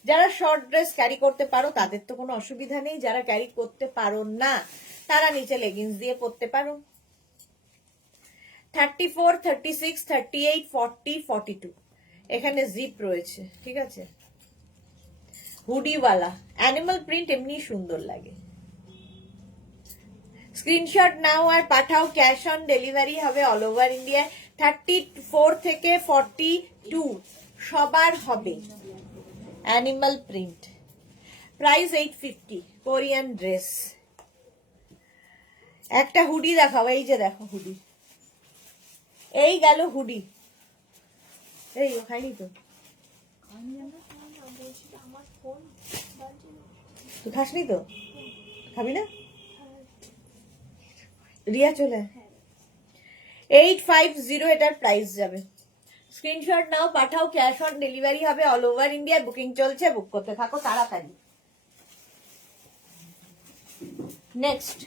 যারা শর্ট ড্রেস ক্যারি করতে পারো তাদের তো কোনো অসুবিধা নেই, যারা ক্যারি করতে পারো না তারা নিচে লেগিংস দিয়ে পরতে পারো। 34, 36, 38, 40, 42 এখানে জিপ রয়েছে, ঠিক আছে। হুডিওয়ালা অ্যানিমাল প্রিন্ট এমনি সুন্দর লাগে। স্ক্রিনশট নাও আর পাঠাও। ক্যাশ অন ডেলিভারি হবে অল ওভার ইন্ডিয়া। 34 থেকে 42 সবার হবে। Animal print. Price 850। Korean dress. একটা হুডি দেখাও। এই যে দেখো হুডি। এই গেল হুডি। এই খাইনি তো, তুই খাসনি তো? খাবি না? রিয়া চলে। 850 এটার প্রাইস যাবে। স্ক্রিনশট নাও, পাঠাও। ক্যাশ অন ডেলিভারি হবে অল ওভার ইন্ডিয়া। বুকিং চলছে, বুক করতে থাকো তাড়াতাড়ি। নেক্সট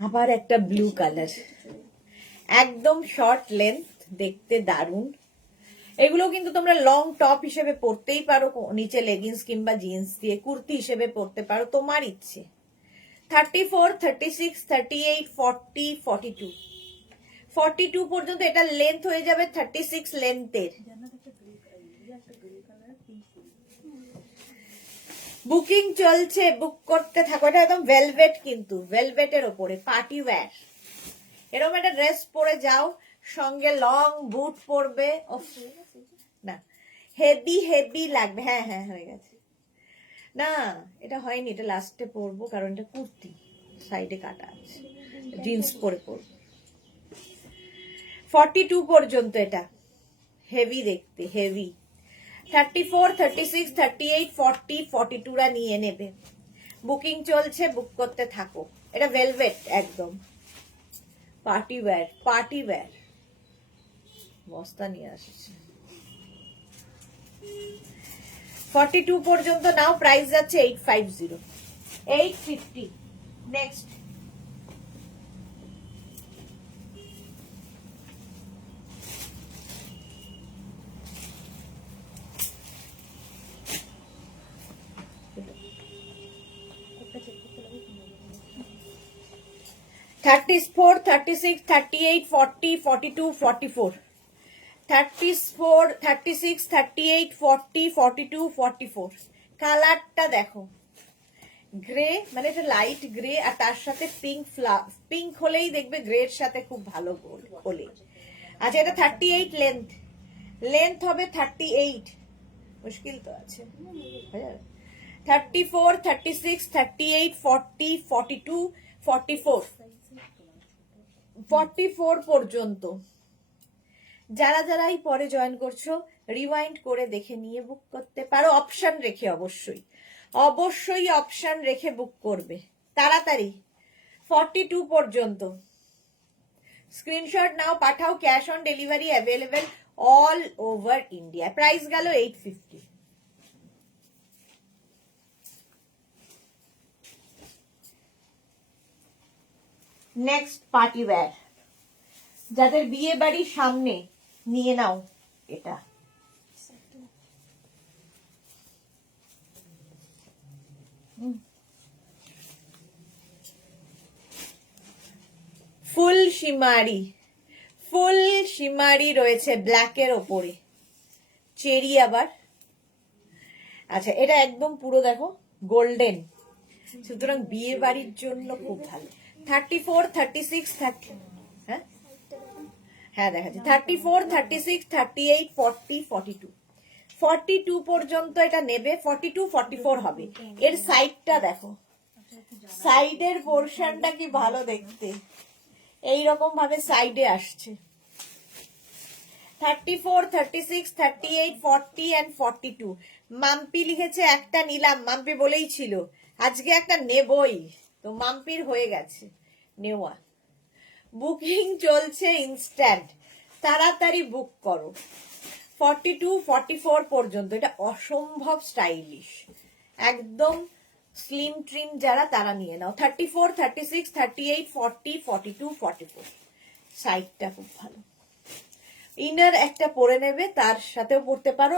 আবার একটা ব্লু কালার, একদম শর্ট লেন্থ, দেখতে দারুন। এগুলো কিন্তু তোমরা লং টপ হিসেবে পরতেই পারো, নিচে লেগিংস কিংবা জিন্স দিয়ে কুর্তি হিসেবে পরতে পারো, তোমার ইচ্ছে। 34, 36, 38, 40, 42 42 পর্যন্ত এটা লেন্থ হয়ে যাবে 36 লেন্থের। বুকিং চলছে, বুক করতে থাকো। এটা একদম ভেলভেট, কিন্তু ভেলভেটের ওপরে পার্টি ওয়্যার। এরকম একটা ড্রেস পরে যাও, সঙ্গে লং বুট পরবে, না হেভি হেভি লাগবে। হ্যাঁ হ্যাঁ হয়ে গেছে। না এটা হয়নি, এটা লাস্টে পরবো, কারণ এটা কুর্তি সাইডে কাটা আছে, জিন্স পরে পরবো। 42 পর্যন্ত এটা হেভি দেখতে, হেভি। 34, 36, 38, 40, 42 রা নিয়ে নেবে। বুকিং চলছে, বুক করতে থাকো। এটা ভেলভেট একদম পার্টি ওয়্যার, পার্টি ওয়্যার। বস্তা নিয়ে আসছে। 42 পর্যন্ত নাও, প্রাইস যাচ্ছে 850। 850। নেক্সট $34, $36, $38, $40, $42, $44 34, 36, 38, 40, 42, 44 কালারটা দেখো, গ্রে, মানে এটা লাইট গ্রে, আর তার সাথে পিঙ্ক পিঙ্ক হলেই দেখবে গ্রের সাথে খুব ভালো হলে। আচ্ছা এটা 38 লেন্থ হবে 38, মুশকিল তো আছে। 34, 36, 38, 40, 42 44 পর্যন্ত। যারা যারাই পরে জয়েন করছো রিওয়াইন্ড করে দেখে নিয়ে বুক করতে পারো, অপশন রেখে। অবশ্যই অবশ্যই অপশন রেখে বুক করবে তাড়াতাড়ি। 42 পর্যন্ত স্ক্রিনশট নাও, পাঠাও। Cash on delivery available all over India. Price গেল 850। নেক্সট পার্টি ওয়্যার, যাদের বিয়ে বাড়ির সামনে, নিয়ে নাও এটা। ফুল শিমারি, ফুল শিমারি রয়েছে ব্ল্যাকের ওপরে, চেরি আবার। আচ্ছা, এটা একদম পুরো দেখো গোল্ডেন, সুতরাং বিয়ে বাড়ির জন্য খুব ভালো। 34, 36, 30, হ্যাঁ হ্যাঁ দেখাচ্ছি। 34, 36, 38, 40, 42, 42 পর্যন্ত এটা নেবে। 42, 44 হবে। এর সাইডটা দেখো, সাইডের পোর্শনটা কি ভালো দেখতে, এইরকম ভাবে সাইডে আসছে। 34, 36, 38, 40 and 42। মাম্পি লিখেছে একটা নিলাম, মাম্পি বলেই ছিল আজকে একটা নেবই, তো মাম্পির হয়ে গেছে নেওয়া। বুকিং চলছে ইনস্ট্যান্ট, তাড়াতাড়ি বুক করো। 42, 44 পর্যন্ত এটা অসম্ভব স্টাইলিশ, একদম স্লিম ট্রিম যারা তারা নিয়ে নাও। 34, 36, 38, 40, 42, 44। সাইডটা খুব ভালো। ইনার একটা পরে নেবে, তার সাথেও পরতে পারো,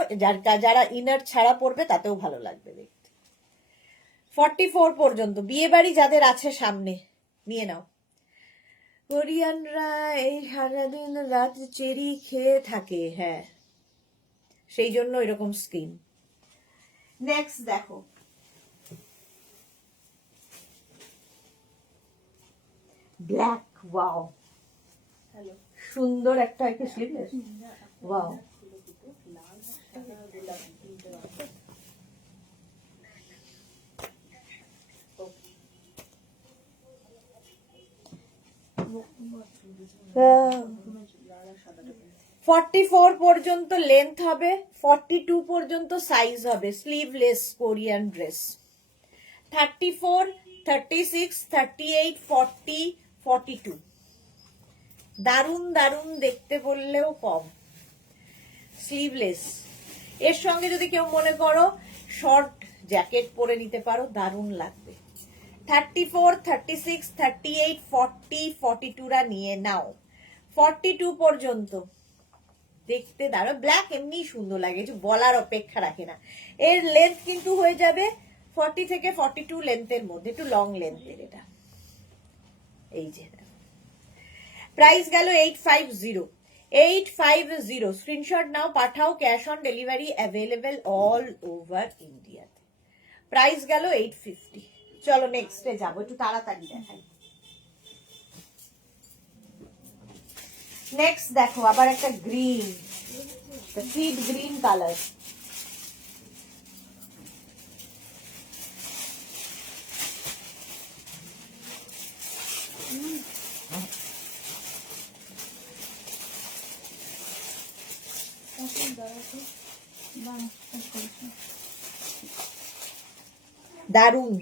যারা ইনার ছাড়া পরবে তাতেও ভালো লাগবে দেখতে। 44 পর্যন্ত বিয়ে বাড়ি যাদের আছে সামনে, নিয়ে নাও। কোরিয়ানরা এই সারাদিন রাত চেরি খেয়ে থাকে, হ্যাঁ সেই জন্য এরকম স্কিন। নেক্সট দেখো, ব্ল্যাক, ওয়াও সুন্দর একটা স্লিভলেস, ওয়াও। আহ 44 পর্যন্ত লেন্থ হবে, 42 পর্যন্ত সাইজ হবে, স্লিভলেস কোরিয়ান ড্রেস। 34, 36, 38, 40, 42। দারুন দারুন দেখতে বললেও কম, স্লিভলেস। এর সঙ্গে যদি কেউ মনে করো শর্ট জ্যাকেট পরে নিতে পারো, দারুন লাগবে। 34, 36, 38, 40, 42 রা নিয়ে নাও। 42 পর্যন্ত দেখতে দাঁড়ো, ব্ল্যাক এমনি সুন্দর লাগে, কিছু বলার অপেক্ষা রাখে না। এর লেন্থ কিন্তু হয়ে যাবে 40 থেকে 42 লেন্থের মধ্যে, একটু লং লেন্থের এটা। এই যে প্রাইস গেল 850। 850 স্ক্রিনশট নাও, পাঠাও। Cash on delivery available all over ইন্ডিয়াতে। প্রাইস গেল 850। চলো নেক্সটে যাবো, একটু তাড়াতাড়ি দেখাই। নেক্সট দেখো আবার একটা গ্রিন, সিড গ্রিন কালার। দারুন।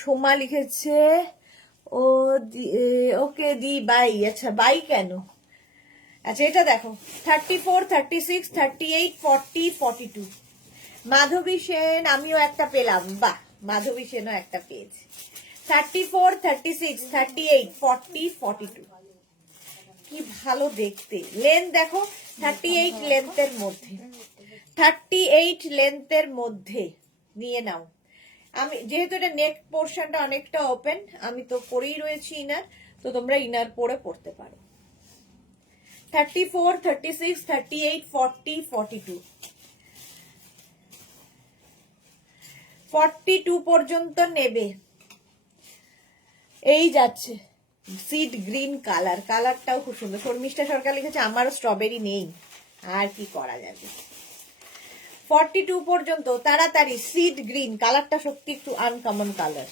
সোমা লিখেছে ও ওকে দি বাই। আচ্ছা বাই কেন? আচ্ছা এটা দেখো 34, 36, 38, 40, 42। মাধবী সেন, আমিও একটা পেলাম, বাহ মাধবী সেনও একটা পেয়েছে। 34, 36, 38, 40, 42। কি ভালো দেখতে। লেন্থ দেখো 38 লেন্থের মধ্যে, 38 লেন্থের মধ্যে নিয়ে নাও। আমি যেহেতু এটা নেক পোর্শনটা অনেকটা ওপেন, আমি তো পরেই রয়েছি ইনার, তো তোমরা ইনার পরে পড়তে পারো। 34, 36, 38, 40, 42। 42 পর্যন্ত নেবে। এই যাচ্ছে সিড গ্রিন কালার, কালারটাও খুব সুন্দর। শর্মিষ্ঠা সরকার লিখেছে আমারও স্ট্রবেরি নেই, আর কি করা যাবে। 42 পর্যন্ত তাড়াতাড়ি। সিড গ্রিন কালারটা সত্যি একটু আনকমন কালার।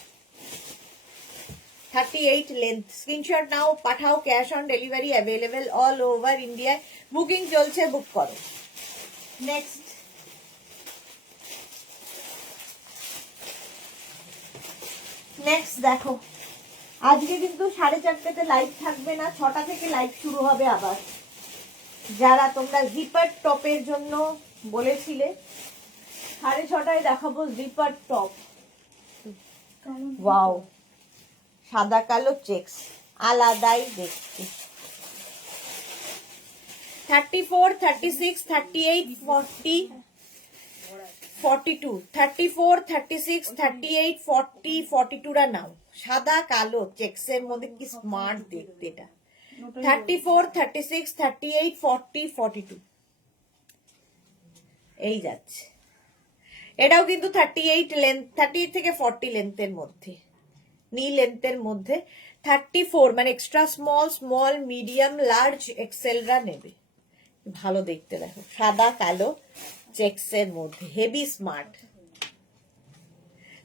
38 লেন্থ। স্ক্রিনশট নাও, পাঠাও, cash on delivery available all over ইন্ডিয়ায়। বুকিং চলছে, বুক করো। নেক্সট দেখো, আজকে কিন্তু 4:30 লাইভ থাকবে না, 6টা থেকে লাইভ শুরু হবে আবার। যারা তোমরা জিপার টপের জন্য বলেছিলে, 6:30 দেখাবো জিপার টপ। ওয়াও, সাদা কালো চেক্স, আলাদাই দেখতে। 34, 36, 38, 40, 42, 34, 36, 38, 40, 42 রা নাও। সাদা কালো চেক্সের মধ্যে কি স্মার্ট দেখতে এটা। 34, 36, 38, 40, 42 এই যাচ্ছে। এটাও কিন্তু 38 লেন্থ, 38 থেকে 40 লেন্থের মধ্যে, নি লেন্থের মধ্যে। 34 মানে extra small, small, medium, large, এক্সেলরা নেবে। ভালো দেখতে দেখো, সাদা কালো চেক্সের মধ্যে, হেভি স্মার্ট।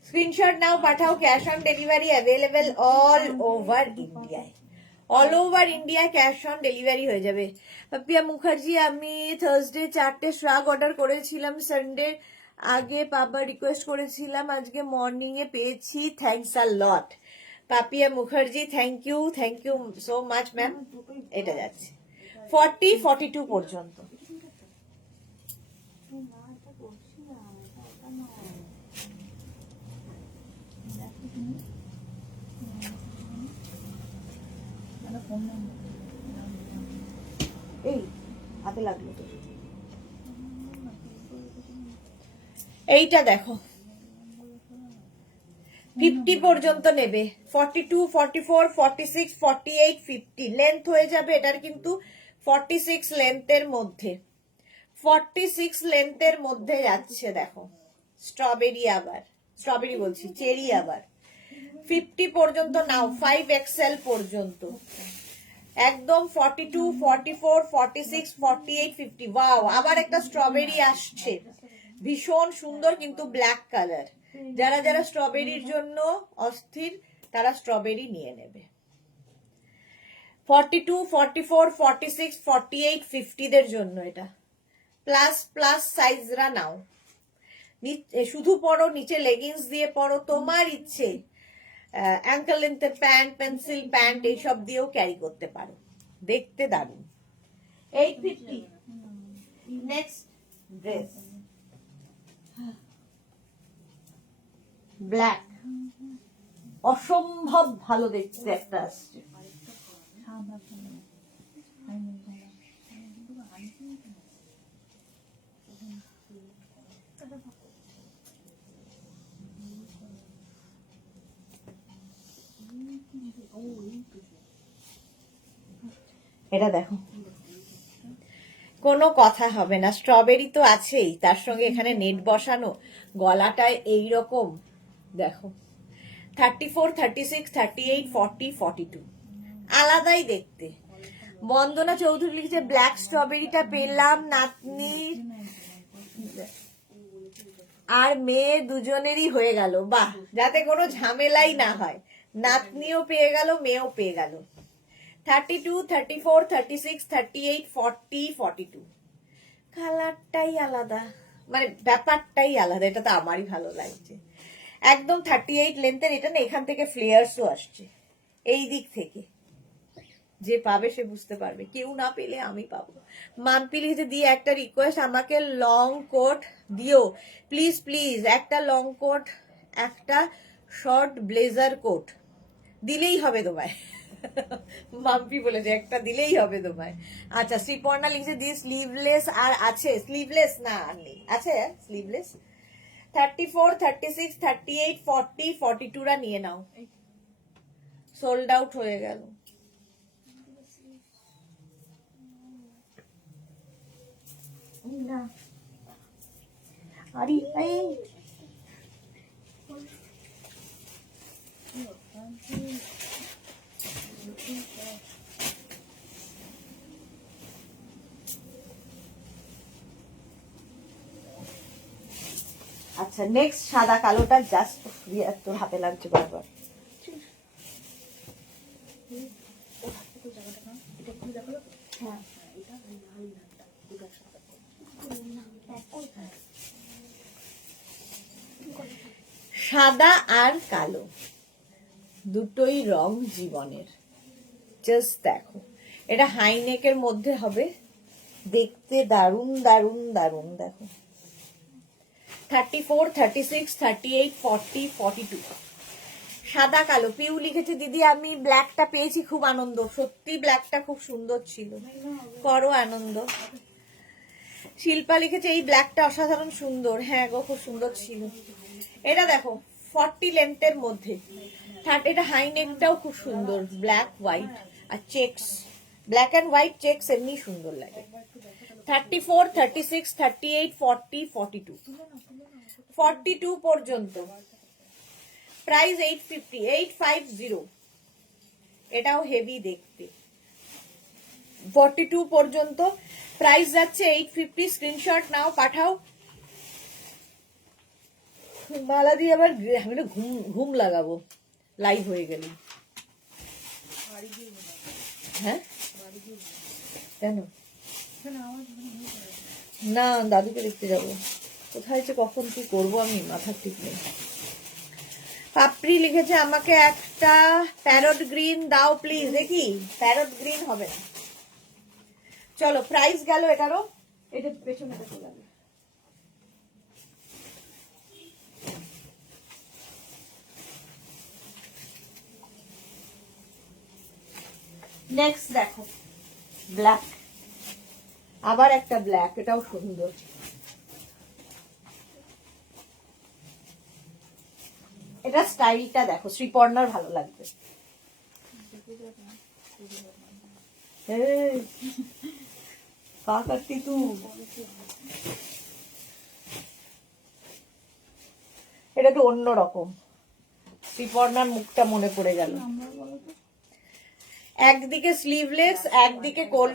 স্ক্রিনশট নাও, পাঠাও, cash on delivery available all over ইন্ডিয়ায়। All over India cash on delivery হয়ে যাবে। পাপিয়া মুখার্জি, আমি থার্সডে 4টে শ্রাগ অর্ডার করেছিলাম, সানডে আগে পাবার রিকোয়েস্ট করেছিলাম, আজকে মর্নিং এ পেয়েছি, thanks a lot. Papiya Mukherjee, thank you so much ma'am. এটা যাচ্ছে 40, 42 পর্যন্ত। এই হাতে লাগলো তো। এইটা দেখো 50 পর্যন্ত নেবে। 42, 44, 46, 48, 50 লেন্থ হয়ে যাবে। এটার কিন্তু 46 লেন্থের মধ্যে, 46 লেন্থের মধ্যে যাচ্ছে। দেখো স্ট্রবেরি, আবার স্ট্রবেরি বলছি, চেরি আবার 50 পর্যন্ত নাও, 5XL পর্যন্ত একদম। 42, 44, 46, 48, 50 ওয়াও, আবার একটা স্ট্রবেরি আসছে, ভীষণ সুন্দর কিন্তু ব্ল্যাক কালার। যারা যারা স্ট্রবেরির জন্য অস্থির তারা স্ট্রবেরি নিয়ে নেবে। 42, 44, 46, 48, 50 দের জন্য এটা। প্লাস সাইজরা নাও, শুধু পরো, নিচে লেগিংস দিয়ে পরো, তোমার ইচ্ছে। অ্যাঙ্কেল লেন্থের প্যান্ট, পেন্সিল প্যান্ট এইসব দিয়েও ক্যারি করতে পারো, দেখতে দারুণ। 850। নেক্সট ড্রেস, ব্ল্যাক, অসম্ভব ভালো দেখতে একটা আসছে। এটা দেখো, কোনো কথা হবে না, স্ট্রবেরি তো আছেই, তার সঙ্গে এখানে নেট বসানো, গলাটায় এইরকম দেখো। 34, 36, 38, 40, 42 আলাদাই দেখতে। বন্দনা চৌধুরী লিখছে ব্ল্যাক স্ট্রবেরিটা পেলাম নাতনি আর মেয়ে দুজনেরই হয়ে গেল। বাহ, যাতে কোনো ঝামেলাই না হয়, নাতনিও পেয়ে গেল, মেয়েও পেয়ে গেল। 32, 34, 36, 38, 40, 42 কালারটাই আলাদা, মানে ব্যাপারটাই আলাদা। এটা তো আমারই ভালো লাগছে। একদম 38 লেন্থের। এটা না, এখান থেকে ফ্লেয়ার্সও আসছে, এই দিক থেকে। যে পাবে সে বুঝতে পারবে, কেউ না পেলে আমি পাবো। মাম্পি লিখে দিয়ে একটা রিকোয়েস্ট, আমাকে লং কোট দিও প্লিজ প্লিজ। একটা লং কোট, একটা শর্ট ব্লেজার কোট দিলেই হবে তোমায়। মাম্পি বলেছে একটা দিলেই হবে তোমায়। আচ্ছা, শ্রীপর্ণা লিখছে দিয়ে স্লিভলেস আর আছে? স্লিভলেস না, আর নেই, আছে স্লিভলেস। 34, 36, 38, 40, 42 রা নিয়ে নাও, সোল্ড আউট হয়ে গেল। না আরে আচ্ছা, নেক্সট সাদা কালোটা জাস্ট তোর হাতে লাগছে বারবার। সাদা আর কালো দুটোই রং জীবনের। জাস্ট দেখো, এটা হাইনেকের মধ্যে হবে, দেখতে দারুণ দারুণ দারুণ। দেখো 34, 36, 38, 40, 42 সাদা কালো। পিউ লিখেছে দিদি আমি ব্ল্যাকটা পেয়েছি, খুব আনন্দ। সত্যি ব্ল্যাকটা খুব সুন্দর ছিল, করো আনন্দ। শিল্পা লিখেছে এই ব্ল্যাকটা অসাধারণ সুন্দর। হ্যাঁ গো, খুব সুন্দর ছিল। এটা দেখো 40 লেন্থের মধ্যে, এটা হাই নেকটাও খুব সুন্দর, ব্ল্যাক হোয়াইট আর checks, black and white checks এমনি সুন্দর লাগে। 34, 36, 38, 40, 42 42 পর্যন্ত প্রাইস 850, 850। এটাও হেভি দেখতে। 42 পর্যন্ত প্রাইস যাচ্ছে 850। স্ক্রিনশট নাও, পাঠাও। মালা দিয়ে আবার আমি না ঘুম লাগাবো লাইভ হয়ে গেলে। হ্যাঁ কেন না, দাদুকে দেখতে যাবো। কোথায় যে কখন কি করবো আমি মাথা ঠিক নেই। পাপড়ি লিখেছে আমাকে একটা প্যারট গ্রিন দাও প্লিজ। দেখি প্যারট গ্রিন হবে না। চলো প্রাইস গেল এটারও। এটা পেছনে দেখো যাবে। নেক্সট দেখো ব্ল্যাক, আবার একটা ব্ল্যাক, এটাও সুন্দর। এটা স্টাইলটা দেখো, শ্রীপর্ণার ভালো লাগবে। এটা তো অন্যরকম, শ্রীপর্ণার মুখটা মনে পড়ে গেল। একদিকে স্লিভলেস, একদিকে কোল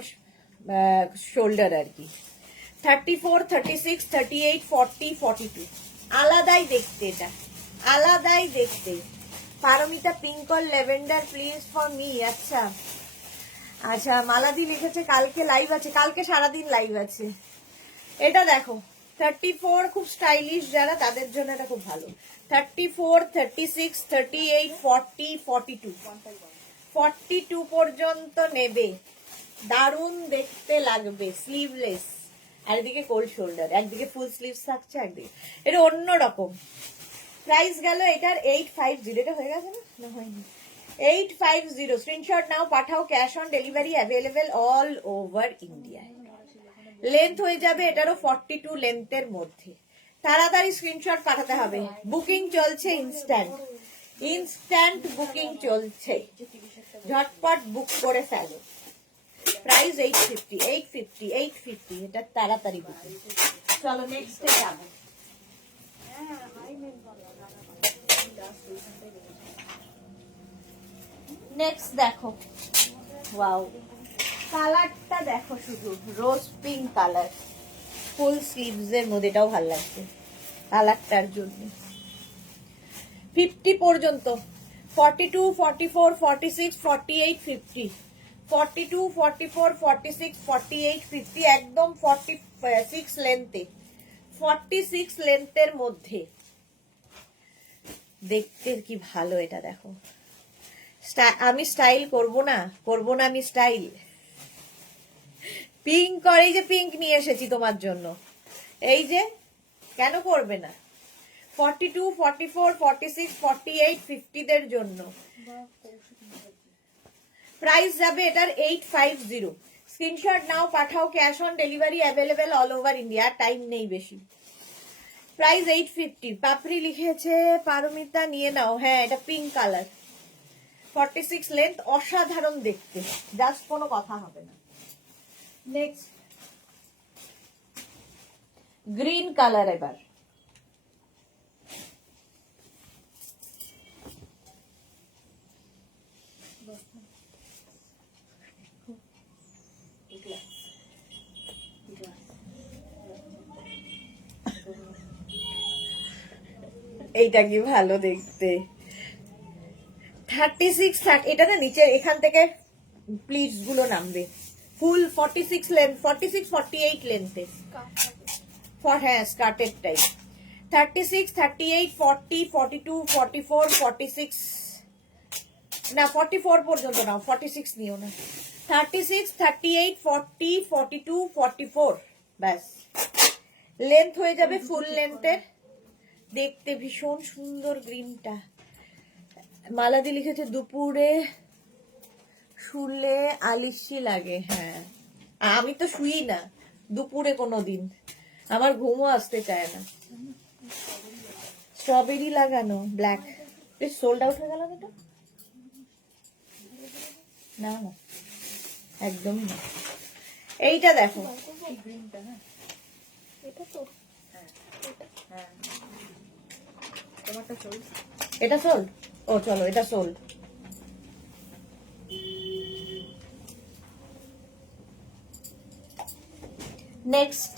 শোল্ডার আর কি। 34, 36, 38, 40, 42 আলাদাই দেখতে, এটা আলাদাই দেখতে। Paromita pink or lavender please for me. আচ্ছা আচ্ছা, মালাদি লিখেছে কালকে লাইভ আছে, কালকে সারাদিন লাইভ আছে। এটা দেখো 34 খুব স্টাইলিশ যারা, তাদের জন্য এটা খুব ভালো। 34, 36, 38, 40, 42 42 পর্যন্ত নেবে, দারুণ দেখতে লাগবে। স্লিভলেস, আর এদিকে কোল্ড শোল্ডার, একদিকে ফুল স্লিভস থাকছে, একদিকে এটা অন্যরকম। প্রাইস গেল এটার 850। এটা হয়ে গেছে না হয়নি? 850। স্ক্রিনশট নাও, পাঠাও। Cash on delivery available all over India. Length হয়ে যাবে এটারও 42 লেন্থের মধ্যে। তাড়াতাড়ি স্ক্রিনশট পাঠাতে হবে। বুকিং চলছে, ইনস্ট্যান্ট ইনস্ট্যান্ট বুকিং চলছে, ঝটপট বুক করে ফেলো। প্রাইস 850, 850, 850। এটা তাড়াতাড়ি বুকিং। চলো নেক্সটে যাবো। নেক্সট দেখো, ওয়াও কালারটা দেখো, শুধু রোজ পিঙ্ক কালার, ফুল স্লিভস এর মধ্যে। এটাও ভালো লাগছে কালারটার জন্য। 50 পর্যন্ত 42, 44, 46, 48, 50 42, 44, 46, 48, 50 একদম 46 লেন্থে, 46 লেন্থের মধ্যে। দেখতে কি ভালো এটা দেখো। আমি স্টাইল করব না আমি স্টাইল। পিঙ্ক করে, এই যে পিঙ্ক নিয়ে এসেছি তোমার জন্য, এই যে কেন করবে না। 42, 44, 46, 48, 50 দের জন্য প্রাইস যাবে এটার 850। স্ক্রিনশট নাও, পাঠাও। Cash on delivery available all over India. Time নেই বেশি। প্রাইস 850। পাপড়ি লিখেছে পারমিতা নিয়ে নাও। হ্যাঁ এটা পিঙ্ক কালার, 46 লেন্থ, অসাধারণ দেখতে, জাস্ট কোনো কথা হবে না। Next green colour. এবার এইটা কি ভালো দেখতে। 36, এটা না নিচে এখান থেকে প্লিটস গুলো নামবে। ফুল 46 লেন্থ, 46, 48 লেন্থে। হ্যাঁ স্কার্টের টাইপ। 36, 38, 40, 42, 44, 46 না 44 পর্যন্ত নাও, 46 নিও না। 36, 38, 40, 42, 44 ব্যাস। লেন্থ হয়ে যাবে ফুল লেন্থের। দেখতে ভীষণ সুন্দর গ্রিনটা। মালাদি লিখেছে দুপুরে শুলে আলিশি লাগে। হ্যাঁ, আমি তো শুই না দুপুরে কোনোদিন, আমার ঘুমও আসতে চায় না। স্ট্রবেরি লাগানো ব্ল্যাক, সোল্ড আউট হয়ে গেল এটা। না না একদমই না। এইটা দেখো, এটা সোল্ড। ও চলো এটা sold. Next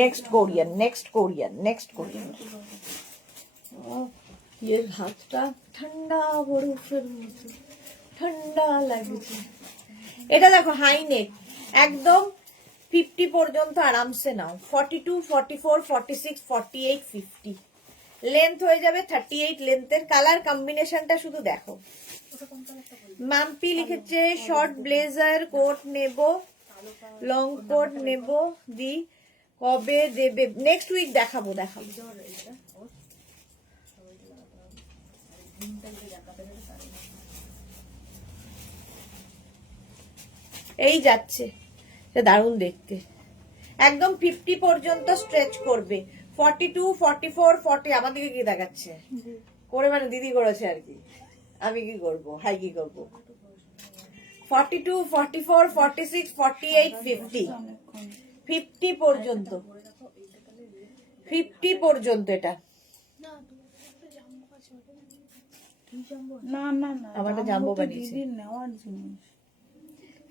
next Korean next Korean next Korean ये হাতটা ঠান্ডা বরফের মতো ঠান্ডা লাগছে। এটা দেখো হাই নেক, একদম 50 পর্যন্ত আরামসে নাও। 42, 44, 46, 48, 50 লেন্থ হয়ে যাবে 38 লেন্থের। কালার কম্বিনেশনটা শুধু দেখো। মাম্পি লিখেছে শর্ট ব্লেজার কোট নেব, লং কোট নেব, দি কবে দেবে? নেক্সট উইক দেখাবো। এই যাচ্ছে, দারুণ দেখতে। একদম 50 পর্যন্ত স্ট্রেচ করবে। 42, 44, 40 আমার দিকে কি দেখাচ্ছে করে, মানে দিদি করেছে আর কি, আমি কি করব, হাই কি করব। 42, 44, 46, 48, 50 50 পর্যন্ত, 50 পর্যন্ত। এটা না না না, আমার একটা জাম্বো বানিয়েছে। দিদির নেওয়ার জিনিস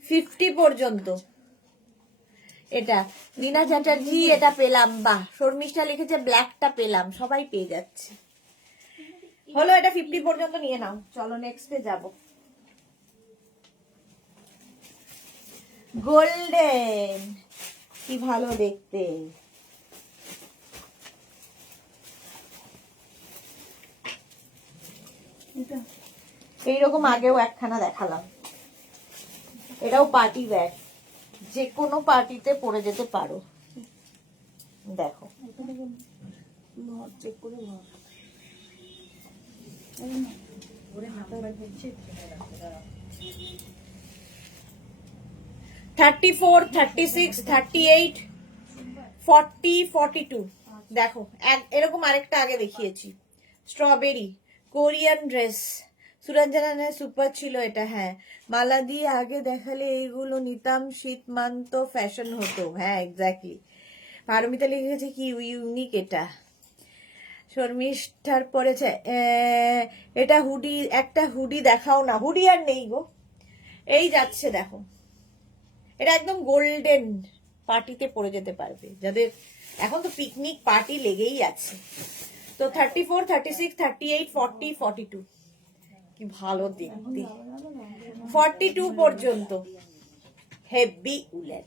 50 পর্যন্ত। এটা নীনা চ্যাটার্জি, এটা পেলাম। বাহ, শর্মিষ্ঠা লিখেছে ব্ল্যাকটা পেলাম, সবাই পেয়ে যাচ্ছে। হলো, এটা 50 পর্যন্ত নিয়ে নাও। চলো নেক্সটে যাব। গোল্ডেন, কি ভালো দেখতে। এইরকম আগেও একখানা দেখালাম। এটাও পার্টি ব্যাগ, যে কোনো পার্টিতে পরে যেতে পারো। দেখো চেক করে 34, 36, 38, 40, 42 দেখো। এরকম আরেকটা আগে দেখিয়েছি, strawberry Korean dress. Suranjana super ছিল এটা। হ্যাঁ, মালা দিয়ে আগে দেখালে এইগুলো নিতাম, শীত মান্ত ফ্যাশন হতো। হ্যাঁ এক্স্যাক্টলি। পারমিতা লিখেছে কি ইউনিক এটা। শর্মিষ্ঠার পরেছে এটা হুডি, একটা হুডি দেখাও না। হুডি আর নেই গো, এই যাচ্ছে দেখো। এটা একদম গোল্ডেন, পার্টিতে পরে যেতে পারবে যাদের, এখন তো পিকনিক পার্টি লেগেই আছে। তো 34, 36, 38, 40, 42 কি ভালো দেখতে। 42 পর্যন্ত heavy woollen.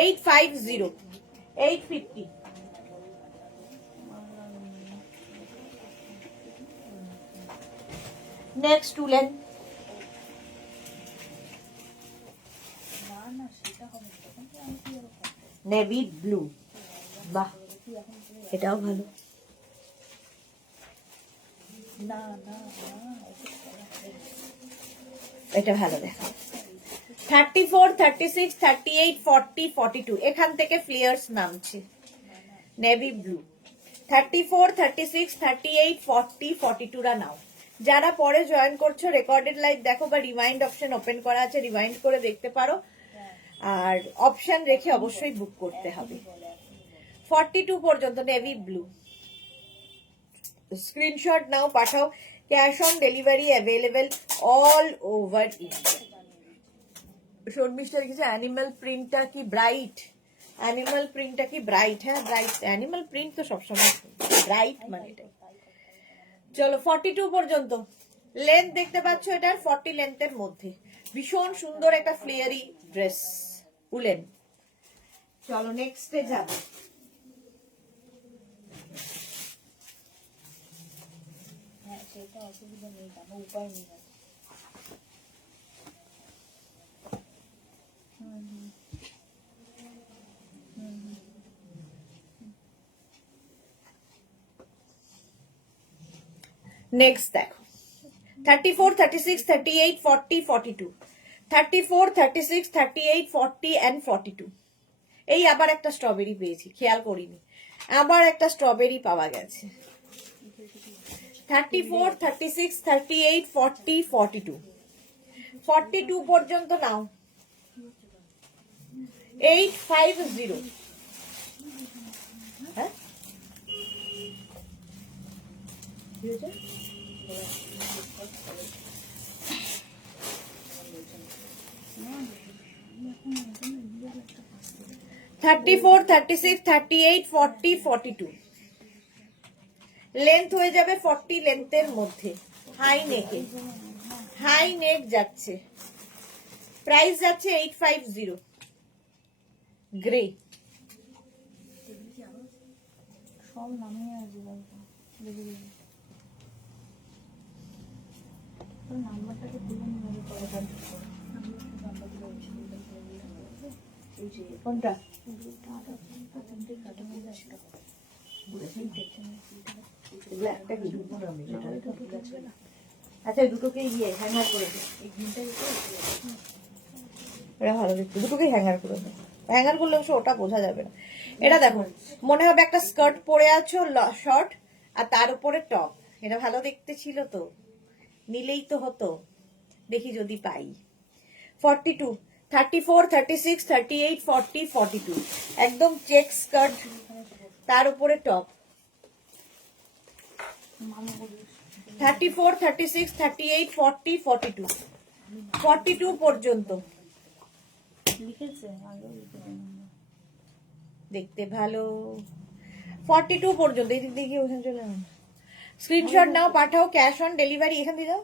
850, 850 next woollen. Navy blue, বাহ এটাও ভালো। এটা ভালো দেখো। 34, 36, 38, 40, 42 এখান থেকে ফ্লেয়ার্স নামছে। নেভি ব্লু 34, 36, 38, 40, 42 রা নাও। যারা পরে জয়েন করছো রেকর্ডেড লাইভ দেখো বা রিমাইন্ড অপশন ওপেন করা আছে, রিমাইন্ড করে দেখতে পারো। আর অপশন রেখে অবশ্যই বুক করতে হবে। 42 পর্যন্ত নেভি ব্লু। স্ক্রিনশট নাও, পাঠাও। Cash on delivery available all over India. Sharmistha লিখেছে অ্যানিমাল প্রিন্টটা কি ব্রাইট? অ্যানিমাল প্রিন্টটা কি ব্রাইট? হ্যাঁ ব্রাইট, অ্যানিমাল প্রিন্ট তো সবসময় ব্রাইট, মানে এটা চলো 42 পর্যন্ত লেন্থ দেখতে পাচ্ছ, এটার 40 লেন্থের মধ্যে ভীষণ সুন্দর একটা ফ্লেয়ারি ড্রেস উলেন। চলো নেক্সটে যাব। হ্যাঁ সেটা অসুবিধা নেই, উপায় নেই। নেক্সট দেখো 34, 36, 38, 40, 42, 34, 36, 38, 40 and 42। এই আবার একটা স্ট্রবেরি পেয়েছি, খেয়াল করিনি, আবার একটা স্ট্রবেরি পাওয়া গেছে। 34, 36, 38, 40, 42, 42 পর্যন্ত নাও। 850। হ্যাঁ 34, 36, 38, 40, 42 লেন্থ হয়ে যাবে 40 লেন্থের মধ্যে, হাই নেকে, হাই নেক যাচ্ছে, প্রাইস যাচ্ছে 850 গ্রে। সব নামিয়ে আসবে নাম্বারটাকে তুলে নিয়ে কোনটা? আচ্ছা দুটোকে ইয়ে হ্যাঙ্গার করে দে, এটা ভালো দেখতে, দুটোকে হ্যাঙ্গার করে দে। হ্যাঙ্গার করলে অবশ্য ওটা বোঝা যাবে না। এটা দেখো মনে হবে একটা স্কার্ট পরে আছো শর্ট আর তার উপরে টপ, এটা ভালো দেখতে ছিল তো, নিলেই তো হতো, দেখি যদি পাই। 42, 34, 36, 38, 40, 42 একদম চেক স্কার্ট, তার উপরে টপ। 34, 36, 38, 40, 42 42 পর্যন্ত লিখেছে দেখতে ভালো। 42 পর্যন্ত এই দিক দিয়ে গিয়ে ওখানে চলে যাবে। স্ক্রিনশট নাও, পাঠাও, ক্যাশ অন ডেলিভারি এখান দিয়ে দাও,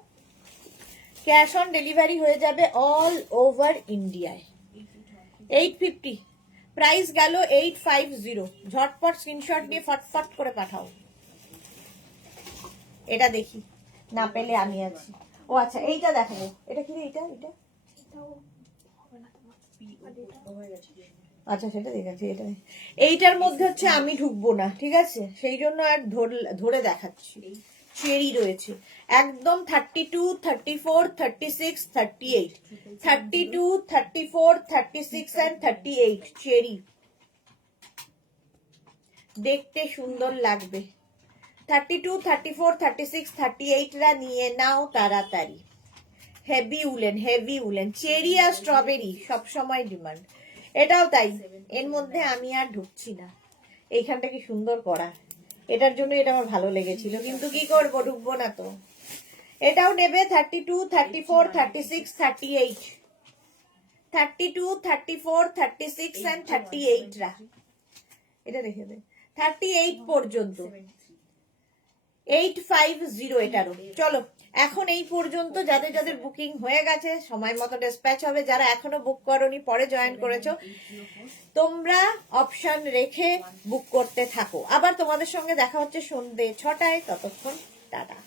ক্যাশ অন ডেলিভারি হয়ে যাবে অল ওভার ইন্ডিয়ায়। 850 প্রাইস গেল 850। ঝটপট স্ক্রিনশট নিয়ে ফটফট করে পাঠাও। এটা দেখি, না পেলে আমি আছি। ও আচ্ছা এইটা দেখাবো, এটা কি রে? এটা এটা আচ্ছা সেটা দেখাচ্ছি, এটা এইটার মধ্যে হচ্ছে আমি ঢুকবো না, ঠিক আছে, সেই জন্য আর ধরে দেখাচ্ছি। চেরি রয়েছে একদম 32, 34, 36, 38, 32, 34, 36 and 38 চেরি, দেখতে সুন্দর লাগবে। 32, 34, 36, 38 রা নিয়ে নাও তাড়াতাড়ি। Heavy woollen, heavy woollen, cherry আর স্ট্রবেরি সবসময় ডিমান্ড, এটাও তাই। এর মধ্যে আমি আর ঢুকছি না, এইখানটা কি সুন্দর করা, এটার জন্য এটা আমার ভালো লেগেছিল, কিন্তু কি করবো, ঢুকবো না তো। এটাও নেবে 32, 34, 36, 38, 32, 34, 36 and 38 রা, এটা দেখে দে 38 পর্যন্ত 850 এটারও। চলো এখন এই পর্যন্ত, যাদের যাদের বুকিং হয়ে গেছে সময় মতো ডিসপ্যাচ হবে, যারা এখনো বুক করোনি পরে জয়েন করেছো তোমরা অপশন রেখে বুক করতে থাকো। আবার তোমাদের সঙ্গে দেখা হচ্ছে সন্ধ্যে 6টায়, ততক্ষণ টাটা।